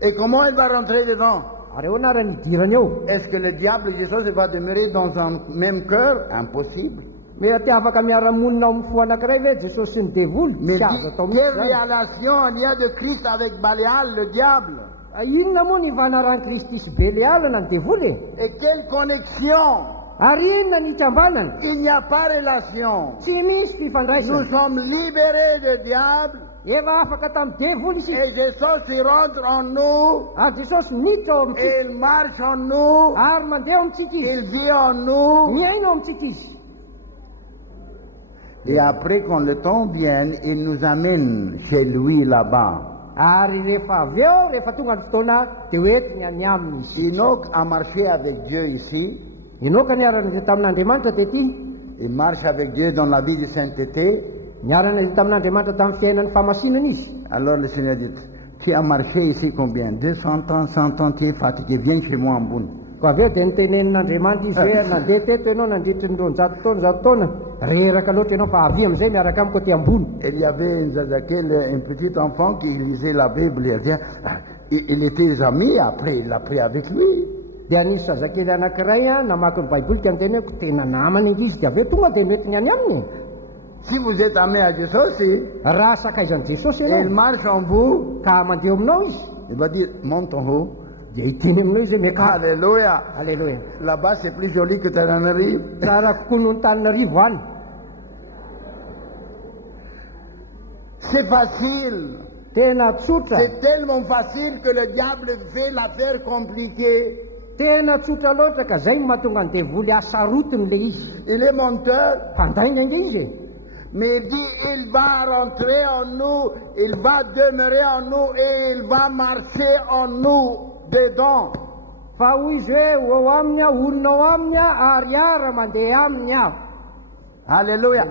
Et comment il va rentrer dedans? Ary ahoana raha nidirany eo? Est-ce que le diable Jésus va demeurer dans un même cœur? Impossible. Mety afaka miara-monina ao amin'ny fo anankiray ve Jesosy sy ny devoly? Mais Tsy azo atao quelle mihitsy zany. relation il y a de Christ avec Baléal, le diable? Inona moa ny ivanaran'i Kristy sy Belialana ny devoly e? Et quelle connexion? Ary inona ny ikambanana? Il n'y a pas relation. Tsy misy Nous fifandraisana. sommes libérés du diable Efa afaka tamin'ny devoly isika. et Jésus il rentre en nous Ary Jesosy miditra ao amintsika. et il marche en nous, Ary mandeha ao amintsika izy. il vit en nous. Miaina ao amintsika izy. Et après, quand le temps vienne, il nous amène chez lui là-bas. Ary rehefa avy eo rehefa tonga ny fotoana dia hoentiny any aminy izy. Enoch a marché avec Dieu ici. Enoka niarana tamin'Andriamanitra tety. Il marche avec Dieu dans la vie de sainteté. Niarana tamin'Andriamanitra tamin'ny fiainany famasinana izy. Alors le Seigneur dit, tu as marché ici combien? 200 ans, 100 ans, tu es fatigué, viens chez moi en boune. Ko avy eo dia nitenenin'Andriamanitra izy hoe nandeha teto ianao nandritry ny 200 taona reraka loatra ianao fa avy amin'izay miaraka amiko aty ambony. Il y avait un petit enfant qui lisait la Bible. Il disait, il était ami, après il l'a pris avec lui. Dia nisy zazakely anankiray a namaky ny baiboly ka niteny hoe tena namana ingy izy dia avy eo tonga dia noentiny any aminy. Si vous êtes ami à Jésus, Raha sakaizan'i Jesosy il ianao marche en vous, ka mandeha aminao izy il va dire, monte en haut. dia hiteny aminao izy hoe miaka. Alléluia. Alleluia. Là-bas, c'est plus joli que Tananarive. Tsara kokoa noho ny Tananarivo any. C'est facile. Tena tsotra. C'est tellement facile que le diable fait l'affaire compliquée. Tena tsotra loatra ka zay mahatonga ny devoly asarotiny le izy. Il est menteur, Fandaina inge izy e. mais il dit, il va rentrer en nous, il va demeurer en nous et il va marcher en nous dedans. Fa hoy izy hoe ho ao aminy aho, olona ao aminy aho, ary ara mandeha aminy aho. Alléluia.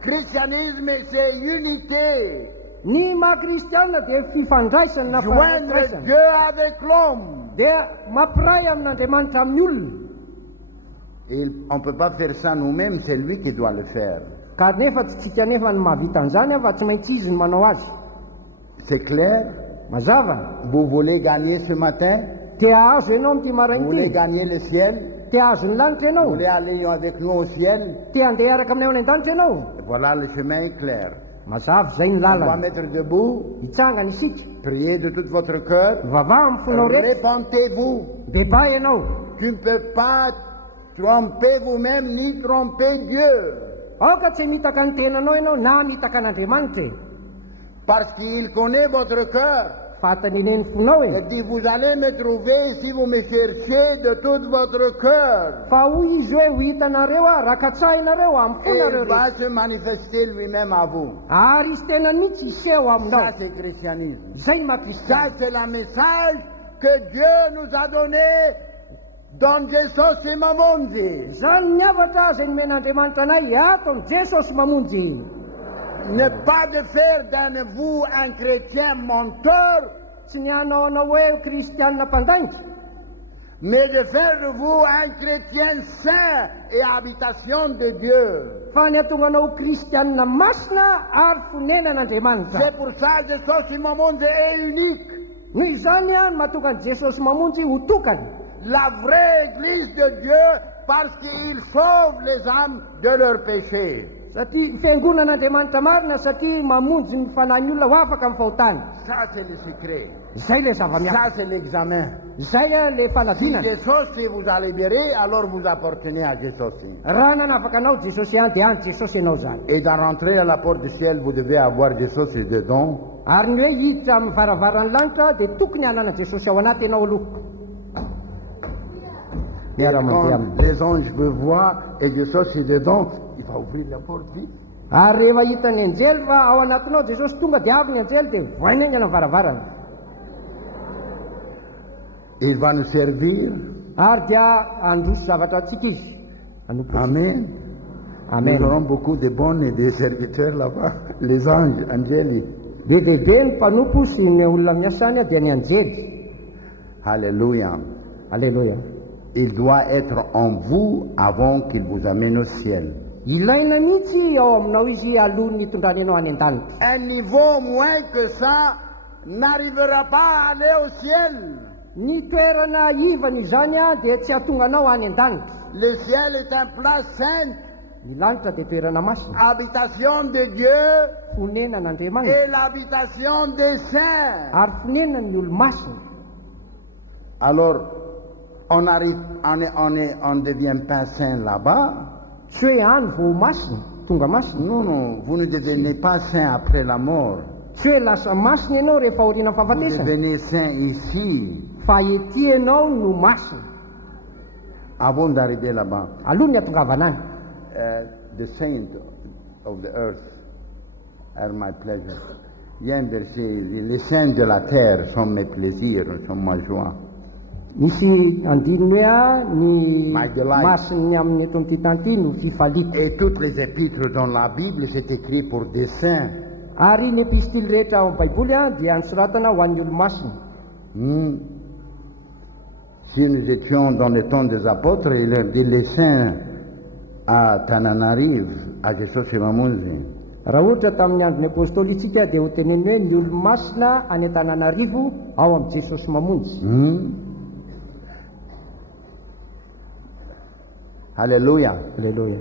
Christianisme, c'est unité. Ny maha-kristianina dia fifandraisana na Joindre fandraisana. Dieu avec l'homme. Dia mampiray amin'Andriamanitra amin'ny olona. Et on ne peut pas faire ça nous-mêmes, c'est lui qui doit le faire. ka nefa tsy tsika nefa ny mahavita an'izany fa tsy maintsy izy ny manao azy. C'est clair? Mazava, Vous voulez gagner ce matin? te ahazo ianao am'ty Vous maraina voulez ity, gagner le ciel? te ahazo ny lanitra Vous ianao, voulez aller avec nous au ciel? te andeha araka aminay ao any an-danitra ianao. Voilà, le chemin est clair. Mazava zay ny On doit lalana. mettre debout, Hitsangana isika, priez de tout votre cœur. vavaha amin'ny fonao rehetra, Répentez-vous. beba ianao. Tu ne peux pas tromper vous-même ni tromper Dieu. Aoka tsy mitaka ny tenanao ianao na mitaka an'Andriamanitra e. Parce qu'il connaît votre cœur. Fantany eny ny fonao e. Il dit, vous allez me trouver si vous me cherchez de tout votre cœur. Fa hoy izy hoe ho hitanareo a rakatsahinareo amin'ny Et fonareo il va rehetra. se manifester lui-même à vous. Ary izy tena mihitsy iseho aminao. Ça, c'est le christianisme. Zay ny Ça, maha-kristiana. c'est le message que Dieu nous a donné dans Jésus et Mamonzi. Zany ny avatra zay nomen'Andriamanitra anay ato ny Jesosy mamonjy. Ne pas de faire de vous un chrétien menteur, Tsy ny hanao anao hoe kristianina mpandainga, mais de faire de vous un chrétien saint et habitation de Dieu. fa ny atonga anao kristianina masina ary fonenan'Andriamanitra. C'est pour ça que Jésus et Mamonzi est unique. Noho izany a no mahatonga ny Jesosy mamonjy ho tokany. La vraie église de Dieu, parce qu'il sauve les âmes de leurs péchés. Satria fiangonan'Andriamanitra marina satria mamonjy ny fanahy ny olona ho afaka amin'ny fahotany. Ça, c'est le secret. Zay le zava-miaka. Ça, c'est l'examen. Zay a le Si falavinana. Jésus, si vous allez libérer, alors vous appartenez à Jésus. Raha nanavaka anao Jesosy any dia any Jesosy ianao zany. Et dans rentrer à la porte du ciel, vous devez avoir Jésus dedans. Ary ny hoe hiditra amin'ny varavaran'ny lanitra dia tokony hanana Jesosy ao anaty ianao aloha. Et quand les anges me voient et Jésus est dedans, il va ouvrir la porte vite. Ary rehefa hitany anjely fa ao anatinao Jesosy tonga dia avy ny anjely dia voainaingana ny varavarana. Et il va nous servir. Ary dia androso zavatra antsika izy. Anompo. Amen. Amen. Nous aurons beaucoup de bons et de serviteurs là-bas. Les anges, angéli. Be dehibe ny mpanompo sy ny olona miasany a dia ny anjely. Alléluia. Alléluia. Il doit être en vous avant qu'il vous amène au ciel. Ilaina mihitsy ao aminao izy alohan'ny hitondrany ianao any an-danitra. Un niveau moins que ça n'arrivera pas à aller au ciel. Ny toerana ivany izany a dia tsy hahatonga anao any an-danitra. Le ciel est un place saint, Ny lanitra dia toerana masina, habitation de Dieu fonenan'Andriamanitra et l'habitation des saints. ary fonenan'ny olo-masina. Alors, on arrive, on ne devient pas saint là-bas. Tsy hoe any vao masina, tonga masina. Non, non, vous ne devenez pas saint après la mort. Tsy hoe lasa masina ianao rehefa aoriana Vous fahafatesana, devenez saint ici, fa ety ianao no masina avant d'arriver là-bas. aloha ny atongavana any. The saint of the earth are my pleasure. Il y a un verset, les saints de la terre sont mes plaisirs, sont ma joie. Misy andininy hoe a ny My delight. masiny amin'ny eto amin'ity tany ity no fifaliko. Et toutes les épîtres dans la Bible, c'est écrit pour des saints. Ary ny epistily rehetra ao amin'ny baiboly a dia nisoratana ho an'ny olo-masina. Si nous étions dans le temps des apôtres, il leur dit les saints à Tananarive, à Jésus et Mamonzi. Raha ohatra tamin'ny andron'ny apôstôly itsika dia ho teneny hoe ny olo-masina any Antananarivo ao amin'ny Jesosy mamonjy. Alléluia. Alléluia.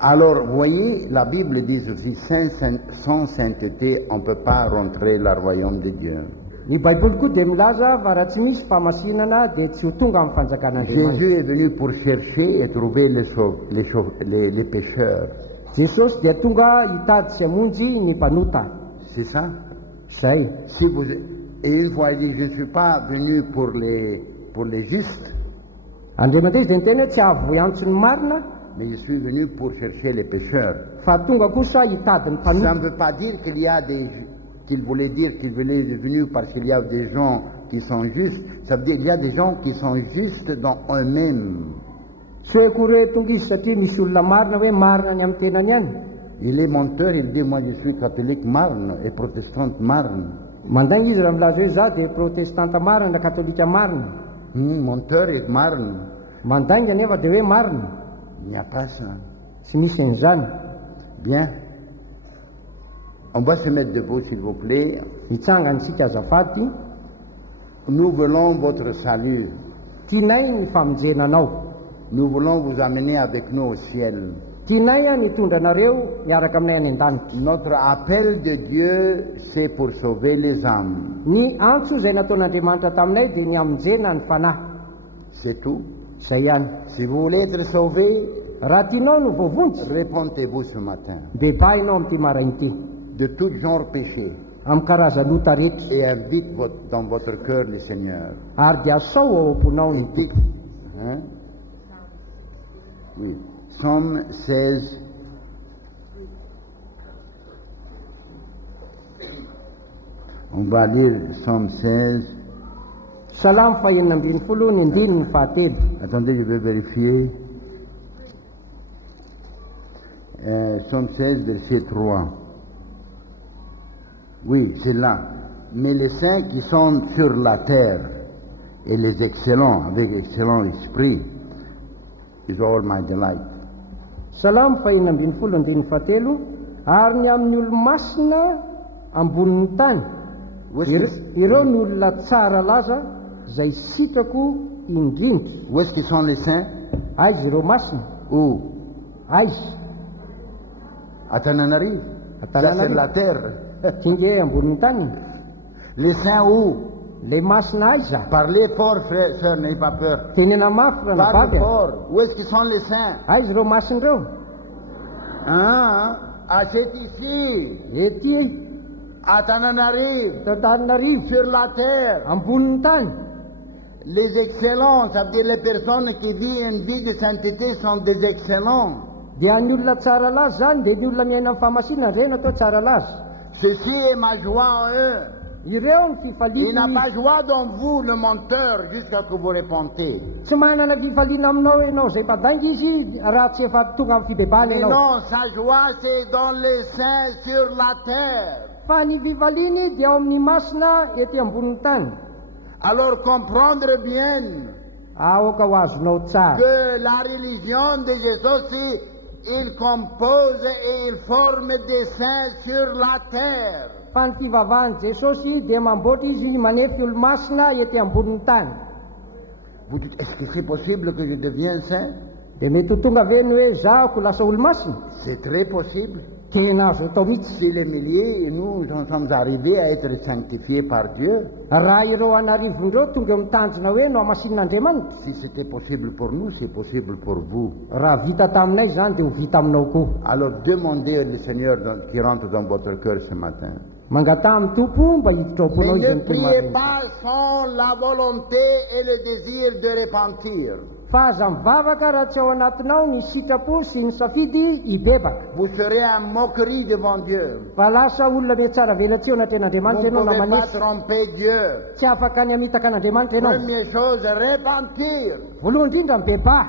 Alors, vous voyez, la Bible dit aussi, sans sainteté, on ne peut pas rentrer dans le royaume de Dieu. Ny baiboly koa dia milaza fa raha tsy misy famasinana dia tsy ho tonga amin'ny fanjakan'Andriamanitra. Jésus est venu pour chercher et trouver les pécheurs. Jesosy dia tonga hitady sy hamonjy ny mpanota. C'est ça? Zay. Si vous, et une fois, il dit, je ne suis pas venu pour les justes, Andriamanitra izy dia niteny hoe tsy ahavoantso ny marina mais je suis venu pour chercher les pécheurs. fa tonga kosa hitady ny Ça mpanota. ne veut pas dire qu'il voulait dire qu'il venait venu parce qu'il y a des gens qui sont justes. Ça veut dire qu'il y a des gens qui sont justes dans eux-mêmes. Tsy hoe koa hoe tonga izy satria misy olona marina hoe marina ny amin'ny tenany ihany. Il est menteur, il dit, moi je suis catholique marne et protestante marne. Mandaigna izy raha milaza hoe za dia protestanta marina na katolika marina. Menteur et marne. mandainga nefa dia hoe marina Il n'y a pas ça. tsy misy an'izany. Bien. On va se mettre debout, s'il vous plaît. Hitsangantsika azafady. Nous voulons votre salut. Tianay ny famonjenanao. Nous voulons vous amener avec nous au ciel. Tianay a nitondra anareo miaraka aminay any an-danitra. Notre appel de Dieu, c'est pour sauver les âmes. Ny antso izay nataon'Andriamanitra taminay dia ny amonjena ny fanahy. C'est tout. Izay ihany. Si vous voulez être sauvé, Raha tianao no voavonjy répentez-vous ce matin dia bahinao amin'ity maraina ity de tout genre péché amin'ny karazanota rehetra et invite dans votre cœur le Seigneur. ary dia asao ao am-ponao Et ny dites, hein? Oui. Psaume 16. On va lire Psaume 16. Salamo fahenina ambin'ny folo ny andininy fahatelo. Attendez, je vais vérifier. Psaume 16, verset 3. Oui, c'est là. Mais les saints qui sont sur la terre et les excellents, avec excellent esprit, is all my delight. Salamo fahenina ambin'ny folo andininy fahatelo. Ary ny amin'ny olo-masina ambonin'ny tany Où est-ce ireo ny olona tsara laza izay sitrako indrindra. où est-ce qu'ils sont les saints? Aiza ireo masina? Où? Aiza? À Tananarive. Ça, c'est Tananarive. la terre. Tinge ambonin'ny tany. Les saints où? Le masina aiza? Parlez fort, frère, sœur, n'ayez pas peur. Tenena mafy raha Parlez navavy. fort. Où est-ce qu'ils sont les saints? Aiza ireo masin'ireo? Hein? Ah, c'est ici, Ety à Tananarive, Tananarivo sur la terre. ambonin'ny tany. Les excellents, ça veut dire les personnes qui vivent une vie de sainteté sont des excellents. Dia ny olona tsara laza zany dia ny olona miaina amin'ny famasinana ireny atao tsara laza. Ceci est ma joie en eux. Ireo ny Il n'a fifaliana. pas joie dans vous, le menteur, jusqu'à que vous répondez. Tsy manana fifaliana aminao ianao izay mpadanga izy raha tsy efa tonga amin'ny fibebahana Mais ianao. non, sa joie c'est dans les saints sur la terre. Fa ny fifaliany dia ao amin'ny masina ety ambonin'ny tany. Alors comprendre bien Aoka ho azonao tsara que la religion de Jésus, il compose et il forme des saints sur la terre. fa ny fivavahan'i Jesosy dia mamboatra izy manefy olo-masina ety ambonin'ny tany. Vous dites, est-ce que c'est possible que je devienne saint? Dia mety ho tonga ve ny hoe zahako lasa olo-masina? C'est très possible. Tena azo atao mihitsy. Si les milliers, nous en sommes arrivés à être sanctifiés par Dieu, Raha ireo anarivondreo tonga eo mitanjona hoe no amasinan'Andriamanitra. si c'était possible pour nous, c'est possible pour vous. Raha vita taminay zany dia ho vita aminao koa. Alors demandez au Seigneur qui rentre dans votre cœur ce matin. Mangata amin'ny tompo mba hiditra ao Mais am-ponao izy ne ny priez tomareny. pas sans la volonté et le désir de repentir. Fa aza mivavaka raha tsy ao anatinao ny sitrapo sy ny safidy hibebaka. Vous serez en moquerie devant Dieu. Fa lasa olona me tsara velatsy eo Vous anaty ne an'Andriamanitra ianao pouvez pas namanesy. tromper Dieu. Tsy afaka ny hamitaka an'Andriamanitra ianao. Première chose, repentir. Voalohany indrindra mibeba.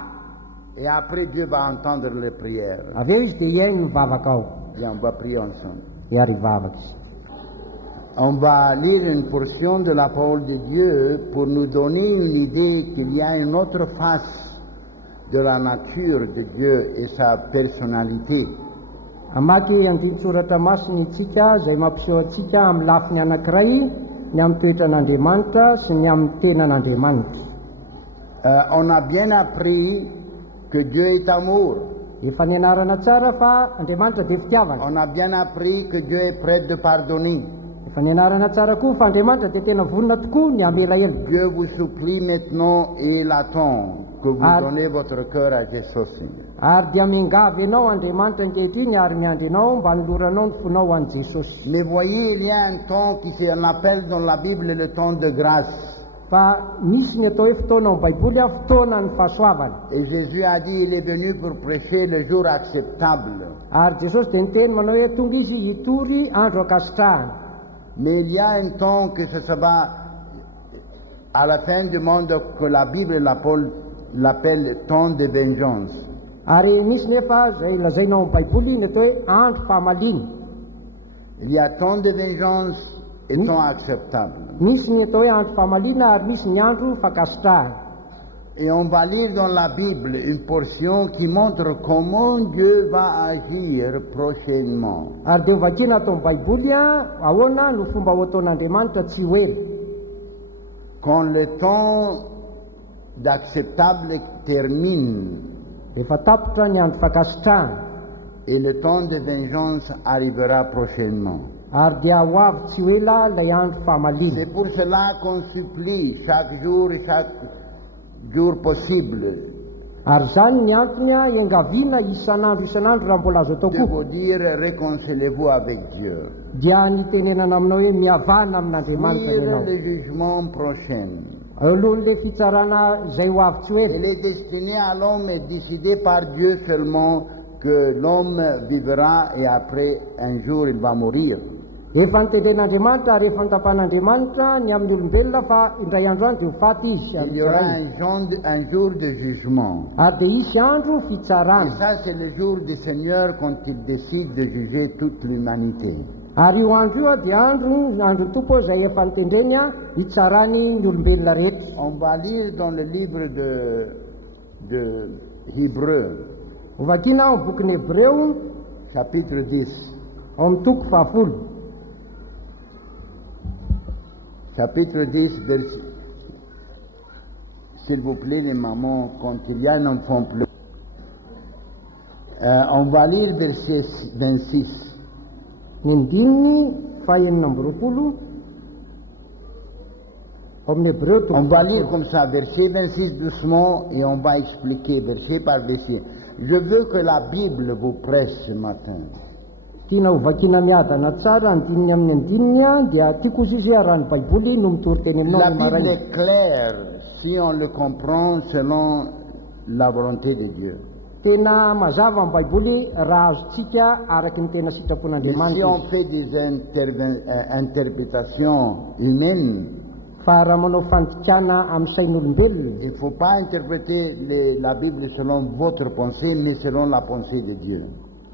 Et après, Dieu va entendre les prières. Avy eo izy dia iainy mivavaka ao. Et on va prier ensemble. Iary hivavaka izy. On va lire une portion de la parole de Dieu pour nous donner une idée qu'il y a une autre face de la nature de Dieu et sa personnalité. Amaky andin-tsoratra masiny itsika izay mampiseho antsika amin'ny lafiny anankiray ny amin'ny toetran'Andriamanitra sy ny amin'ny tenan'Andriamanitra. On a bien appris que Dieu est amour. Efa nianarana tsara fa Andriamanitra dia fitiavana. On a bien appris que Dieu est prêt de pardonner. Efa nianarana tsara koa fa Andriamanitra dia tena vonona tokoa ny hamela ela. Dieu vous supplie maintenant et il attend que vous Ah. donnez votre cœur à Jésus. Ary dia miangavy ianao Andriamanitra ankehitriny ary miandry ianao mba niloranao ny fonao ho an'i Jesosy. Mais voyez, il y a un temps qui s'en appelle dans la Bible le temps de grâce. Fa misy ny atao hoe fotoana ao Baiboly a fotoana ny fahasoavana. Et Jésus a dit, il est venu pour prêcher le jour acceptable. Ary Jesosy dia niteny manao hoe tonga izy hitory andro akasitrahana. Mais il y a un temps que ce sera à la fin du monde que la Bible l'appelle temps de vengeance. Ary misy nefa izay lazainao amin'ny Baiboly ny atao hoe andro fahamaliny. Il y a temps de vengeance et temps acceptable. Misy ny atao hoe andro fahamalina ary misy ny andro fakasitrahana. Et on va lire dans la Bible une portion qui montre comment Dieu va agir prochainement. Ary dia hovakina atao amin'ny baiboly ahoana no fomba ho ataon'Andriamanitra tsy ho ela. Quand le temps d'acceptable termine Efa tapotra ny andro fankasitrahana et le temps de vengeance arrivera prochainement. ary dia ho avy tsy ho ela ilay andro fahamalina. C'est pour cela qu'on supplie chaque jour possible Ary zany ny antony iangaviana isan'andro raha mbola azo atao de koa vous dire réconciliez-vous avec Dieu. dia nitenenana aminao hoe mihavana amin'Andriamanitra Fuir ianao. le jugement prochain. Alohan'le fitsarana izay ho avy tsy ho ela. Elle est destinée à l'homme et décidée par Dieu seulement que l'homme vivra et après un jour il va mourir. Efa nitendren'Andriamanitra ary efa nitapan'Andriamanitra ny amin'ny olombelona fa indray andro any dia ho faty izy. Il y aura un jour de jugement. Ary dia hisy andro Et fitsarana. ça, c'est le jour du Seigneur quand il décide de juger toute l'humanité. Ary io andro io dia andro tompo izay efa nitendreny hitsarany ny olombelona rehetra. On va lire dans le livre de Hébreux, Hovakina ao amin'ny bokin'ny Hébreu chapitre 10. ao amin'ny toko fahafolo. Chapitre 10, verset... S'il vous plaît, les mamans, quand il y a un enfant pleurant. On va lire verset 26. Ny andininy fahaenina amby roapolo ao amin'ny Hébreu toko On va lire fahafolo. comme ça, verset 26 doucement, et on va expliquer verset par verset. Je veux que la Bible vous presse ce matin. Tiana hovakina miadana tsara andininy amin'ny andininy dia tiako izy izy raha ny baiboly no mitory teny aminao La ny Bible maraina. est claire si on le comprend selon la volonté de Dieu. Tena mazava ny baiboly raha azontsika araky ny tena Mais si sitrapon'Andriamanitra on izy. fait des interprétations humaines, Fa raha manao fantikana amin'ny sain'olombelona il ne faut pas interpréter la Bible selon votre pensée, mais selon la pensée de Dieu.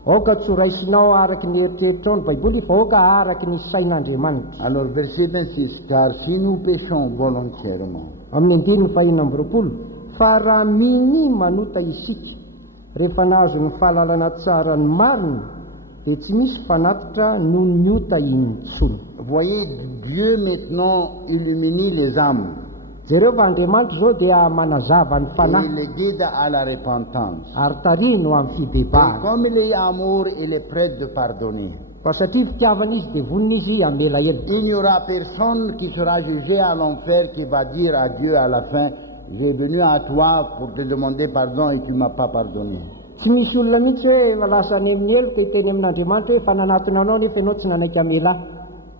aoka tsy ho raisinao araky ny eritreritrao ny baiboly fa aoka araky ny sain'Andriamanitra. Alors, verset 26, car si nous péchons volontairement, Amin'ny andininy fahaenina amby roapolo fa raha miny manota isika rehefa nahazo ny fahalalana tsara ny marina dia tsy misy fanatitra noho ny ota intsony. voyez, Dieu maintenant illumine les âmes Jereo fa Andriamanitra zao dia manazava ny et fanahy il les guide à la repentance. ary tarino amin'ny Et fibebahana. comme il est amour, il est prêt de pardonner. Fa satria fitiavana izy dia vonina izy amela ela. Il n'y aura personne qui sera jugé à l'enfer qui va dire à Dieu à la fin, j'ai venu à toi pour te demander pardon et tu ne m'as pas pardonné. Tsy misy olona mihitsy hoe lasa any amin'ny elo ka hiteny amin'Andriamanitra hoe fa nanatona anao nefa ianao tsy nanaiky amela.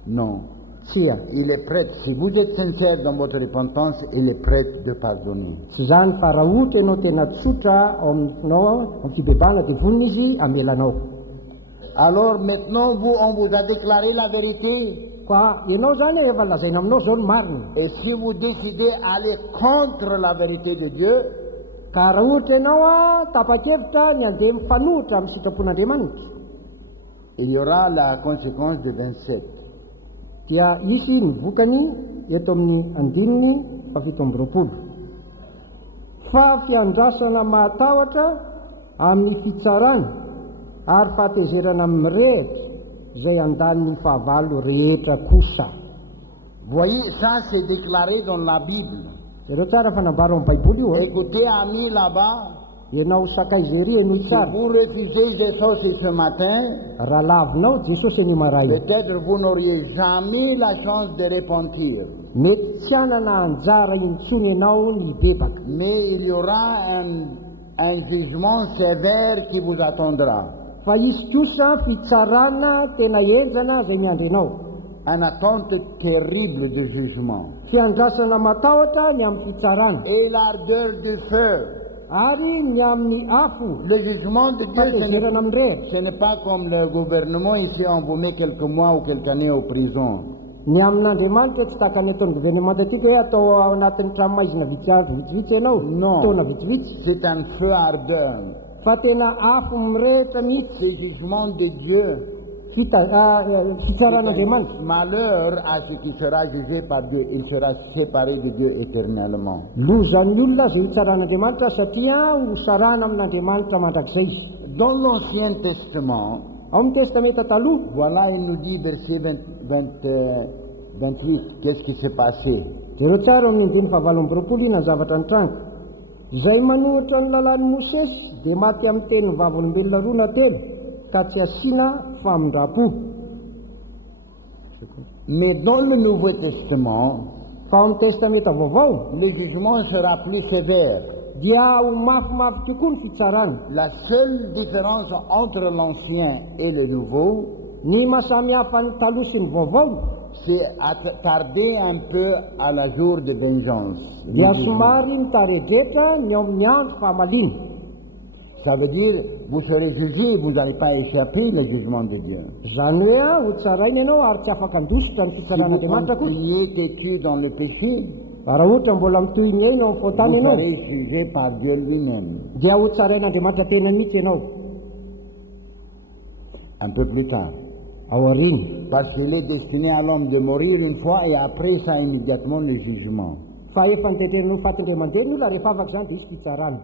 Non. Tsia. Il est prêt, si vous êtes sincère dans votre repentance, il est prêt de pardonner. Tsy zany fa raha ohatra ianao tena tsotra ao aminao amin'ny fibebahana dia vonina izy amelanao. Alors maintenant, on vous a déclaré la vérité. Ka ianao zany efa lazaina aminao zao ny marina. Et si vous décidez d'aller contre la vérité de Dieu, Ka raha ohatra ianao tapa-kevitra ny andeha mifanohitra amin'ny sitrapon'Andriamanitra il y aura la conséquence de 27. dia isy ny vokany eto amin'ny andininy fafito amby roapolo. Fa fiandrasana mahatahotra amin'ny fitsarana ary fahatezerana amin'ny mirehitra izay andaniny fahavalo rehetra kosa. Voyez, ça c'est déclaré dans la Bible. Zareo tsara fanambaro amin'ny baiboly io. Écoutez, amis là-bas, Ianao sakaizery ianao si tsara. vous refusez Jésus ce matin, Raha lavinao Jesosy anio maraina. peut-être vous n'auriez jamais la chance de repentir. Mety tsy hanana anjara intsony ianao ny bebaka. Mais il y aura un jugement sévère qui vous attendra. Fa isy kosa fitsarana tena enjana izay miandry anao. Une attente terrible de jugement. Fiandrasana matahotra ny amin'ny fitsarana Et l'ardeur du feu. ary ny amin'ny afo Le jugement de Dieu, fatezerana amin'ny rehatra. ce n'est pas comme le gouvernement ici, on vous met quelques mois ou quelques années en prison. Ny amin'Andriamanitra tsy tahaka ny ataon'ny gouvernement tiako hoe atao ao anatin'ny tranomaizina vitsivitsy ianao. Non. Taona vitsivitsy. C'est un feu ardeur. Fa tena afo mirehitra mihitsy. Ce jugement de Dieu, fitsaran'andriamanitra. Malheur à ce qui sera jugé par Dieu, il sera séparé de Dieu éternellement. Lozan'ny olona zay ho tsaran'andriamanitra satria ho sarana amin'andriamanitra mandrakizay izy. Dans l'Ancien Testament, Ao amin'ny testamenta taloha, voilà, il nous dit, verset 28, qu'est-ce qui s'est passé? zereo tsara amin'ny andiny fahavalo amby roapolo ina ny zavatra nitranga. Izay manohitra ny lalàn'i Mosesy dia maty amin'ny tenin'ny vavolombelona roa na telo ka tsy asiana famindrapo. Mais dans le Nouveau Testament, Fa ao amin'ny testamenta vaovao le jugement sera plus sévère. dia ho mafimafy tokoa ny fitsarana. La seule différence entre l'Ancien et le Nouveau, Ny mahasamihafa ny taloha sy ny vaovao c'est tarder un peu à la jour de vengeance. dia somary mitaredretra ny ao amin'ny andro fahamalina. Ça veut dire, vous serez jugé, vous n'allez pas échapper le jugement de Dieu. Zany hoe ho tsaraina ianao ary tsy afaka andositra ny Si vous fitsaran'andriamanitra koa. continuez têtu dans le péché, Raha ohatra mbola mitohy ny aina ao amin'ny faotany vous ianao serez jugé par Dieu lui-même. dia ho tsarain'andriamanitra tena mihitsy ianao Un peu plus tard. ao ariny. Parce qu'il est destiné à l'homme de mourir une fois et après ça immédiatement le jugement. Fa efa nitendren'ny fatin-dray aman-dreny ny olona rehefa afaka izany dia isy fitsarana.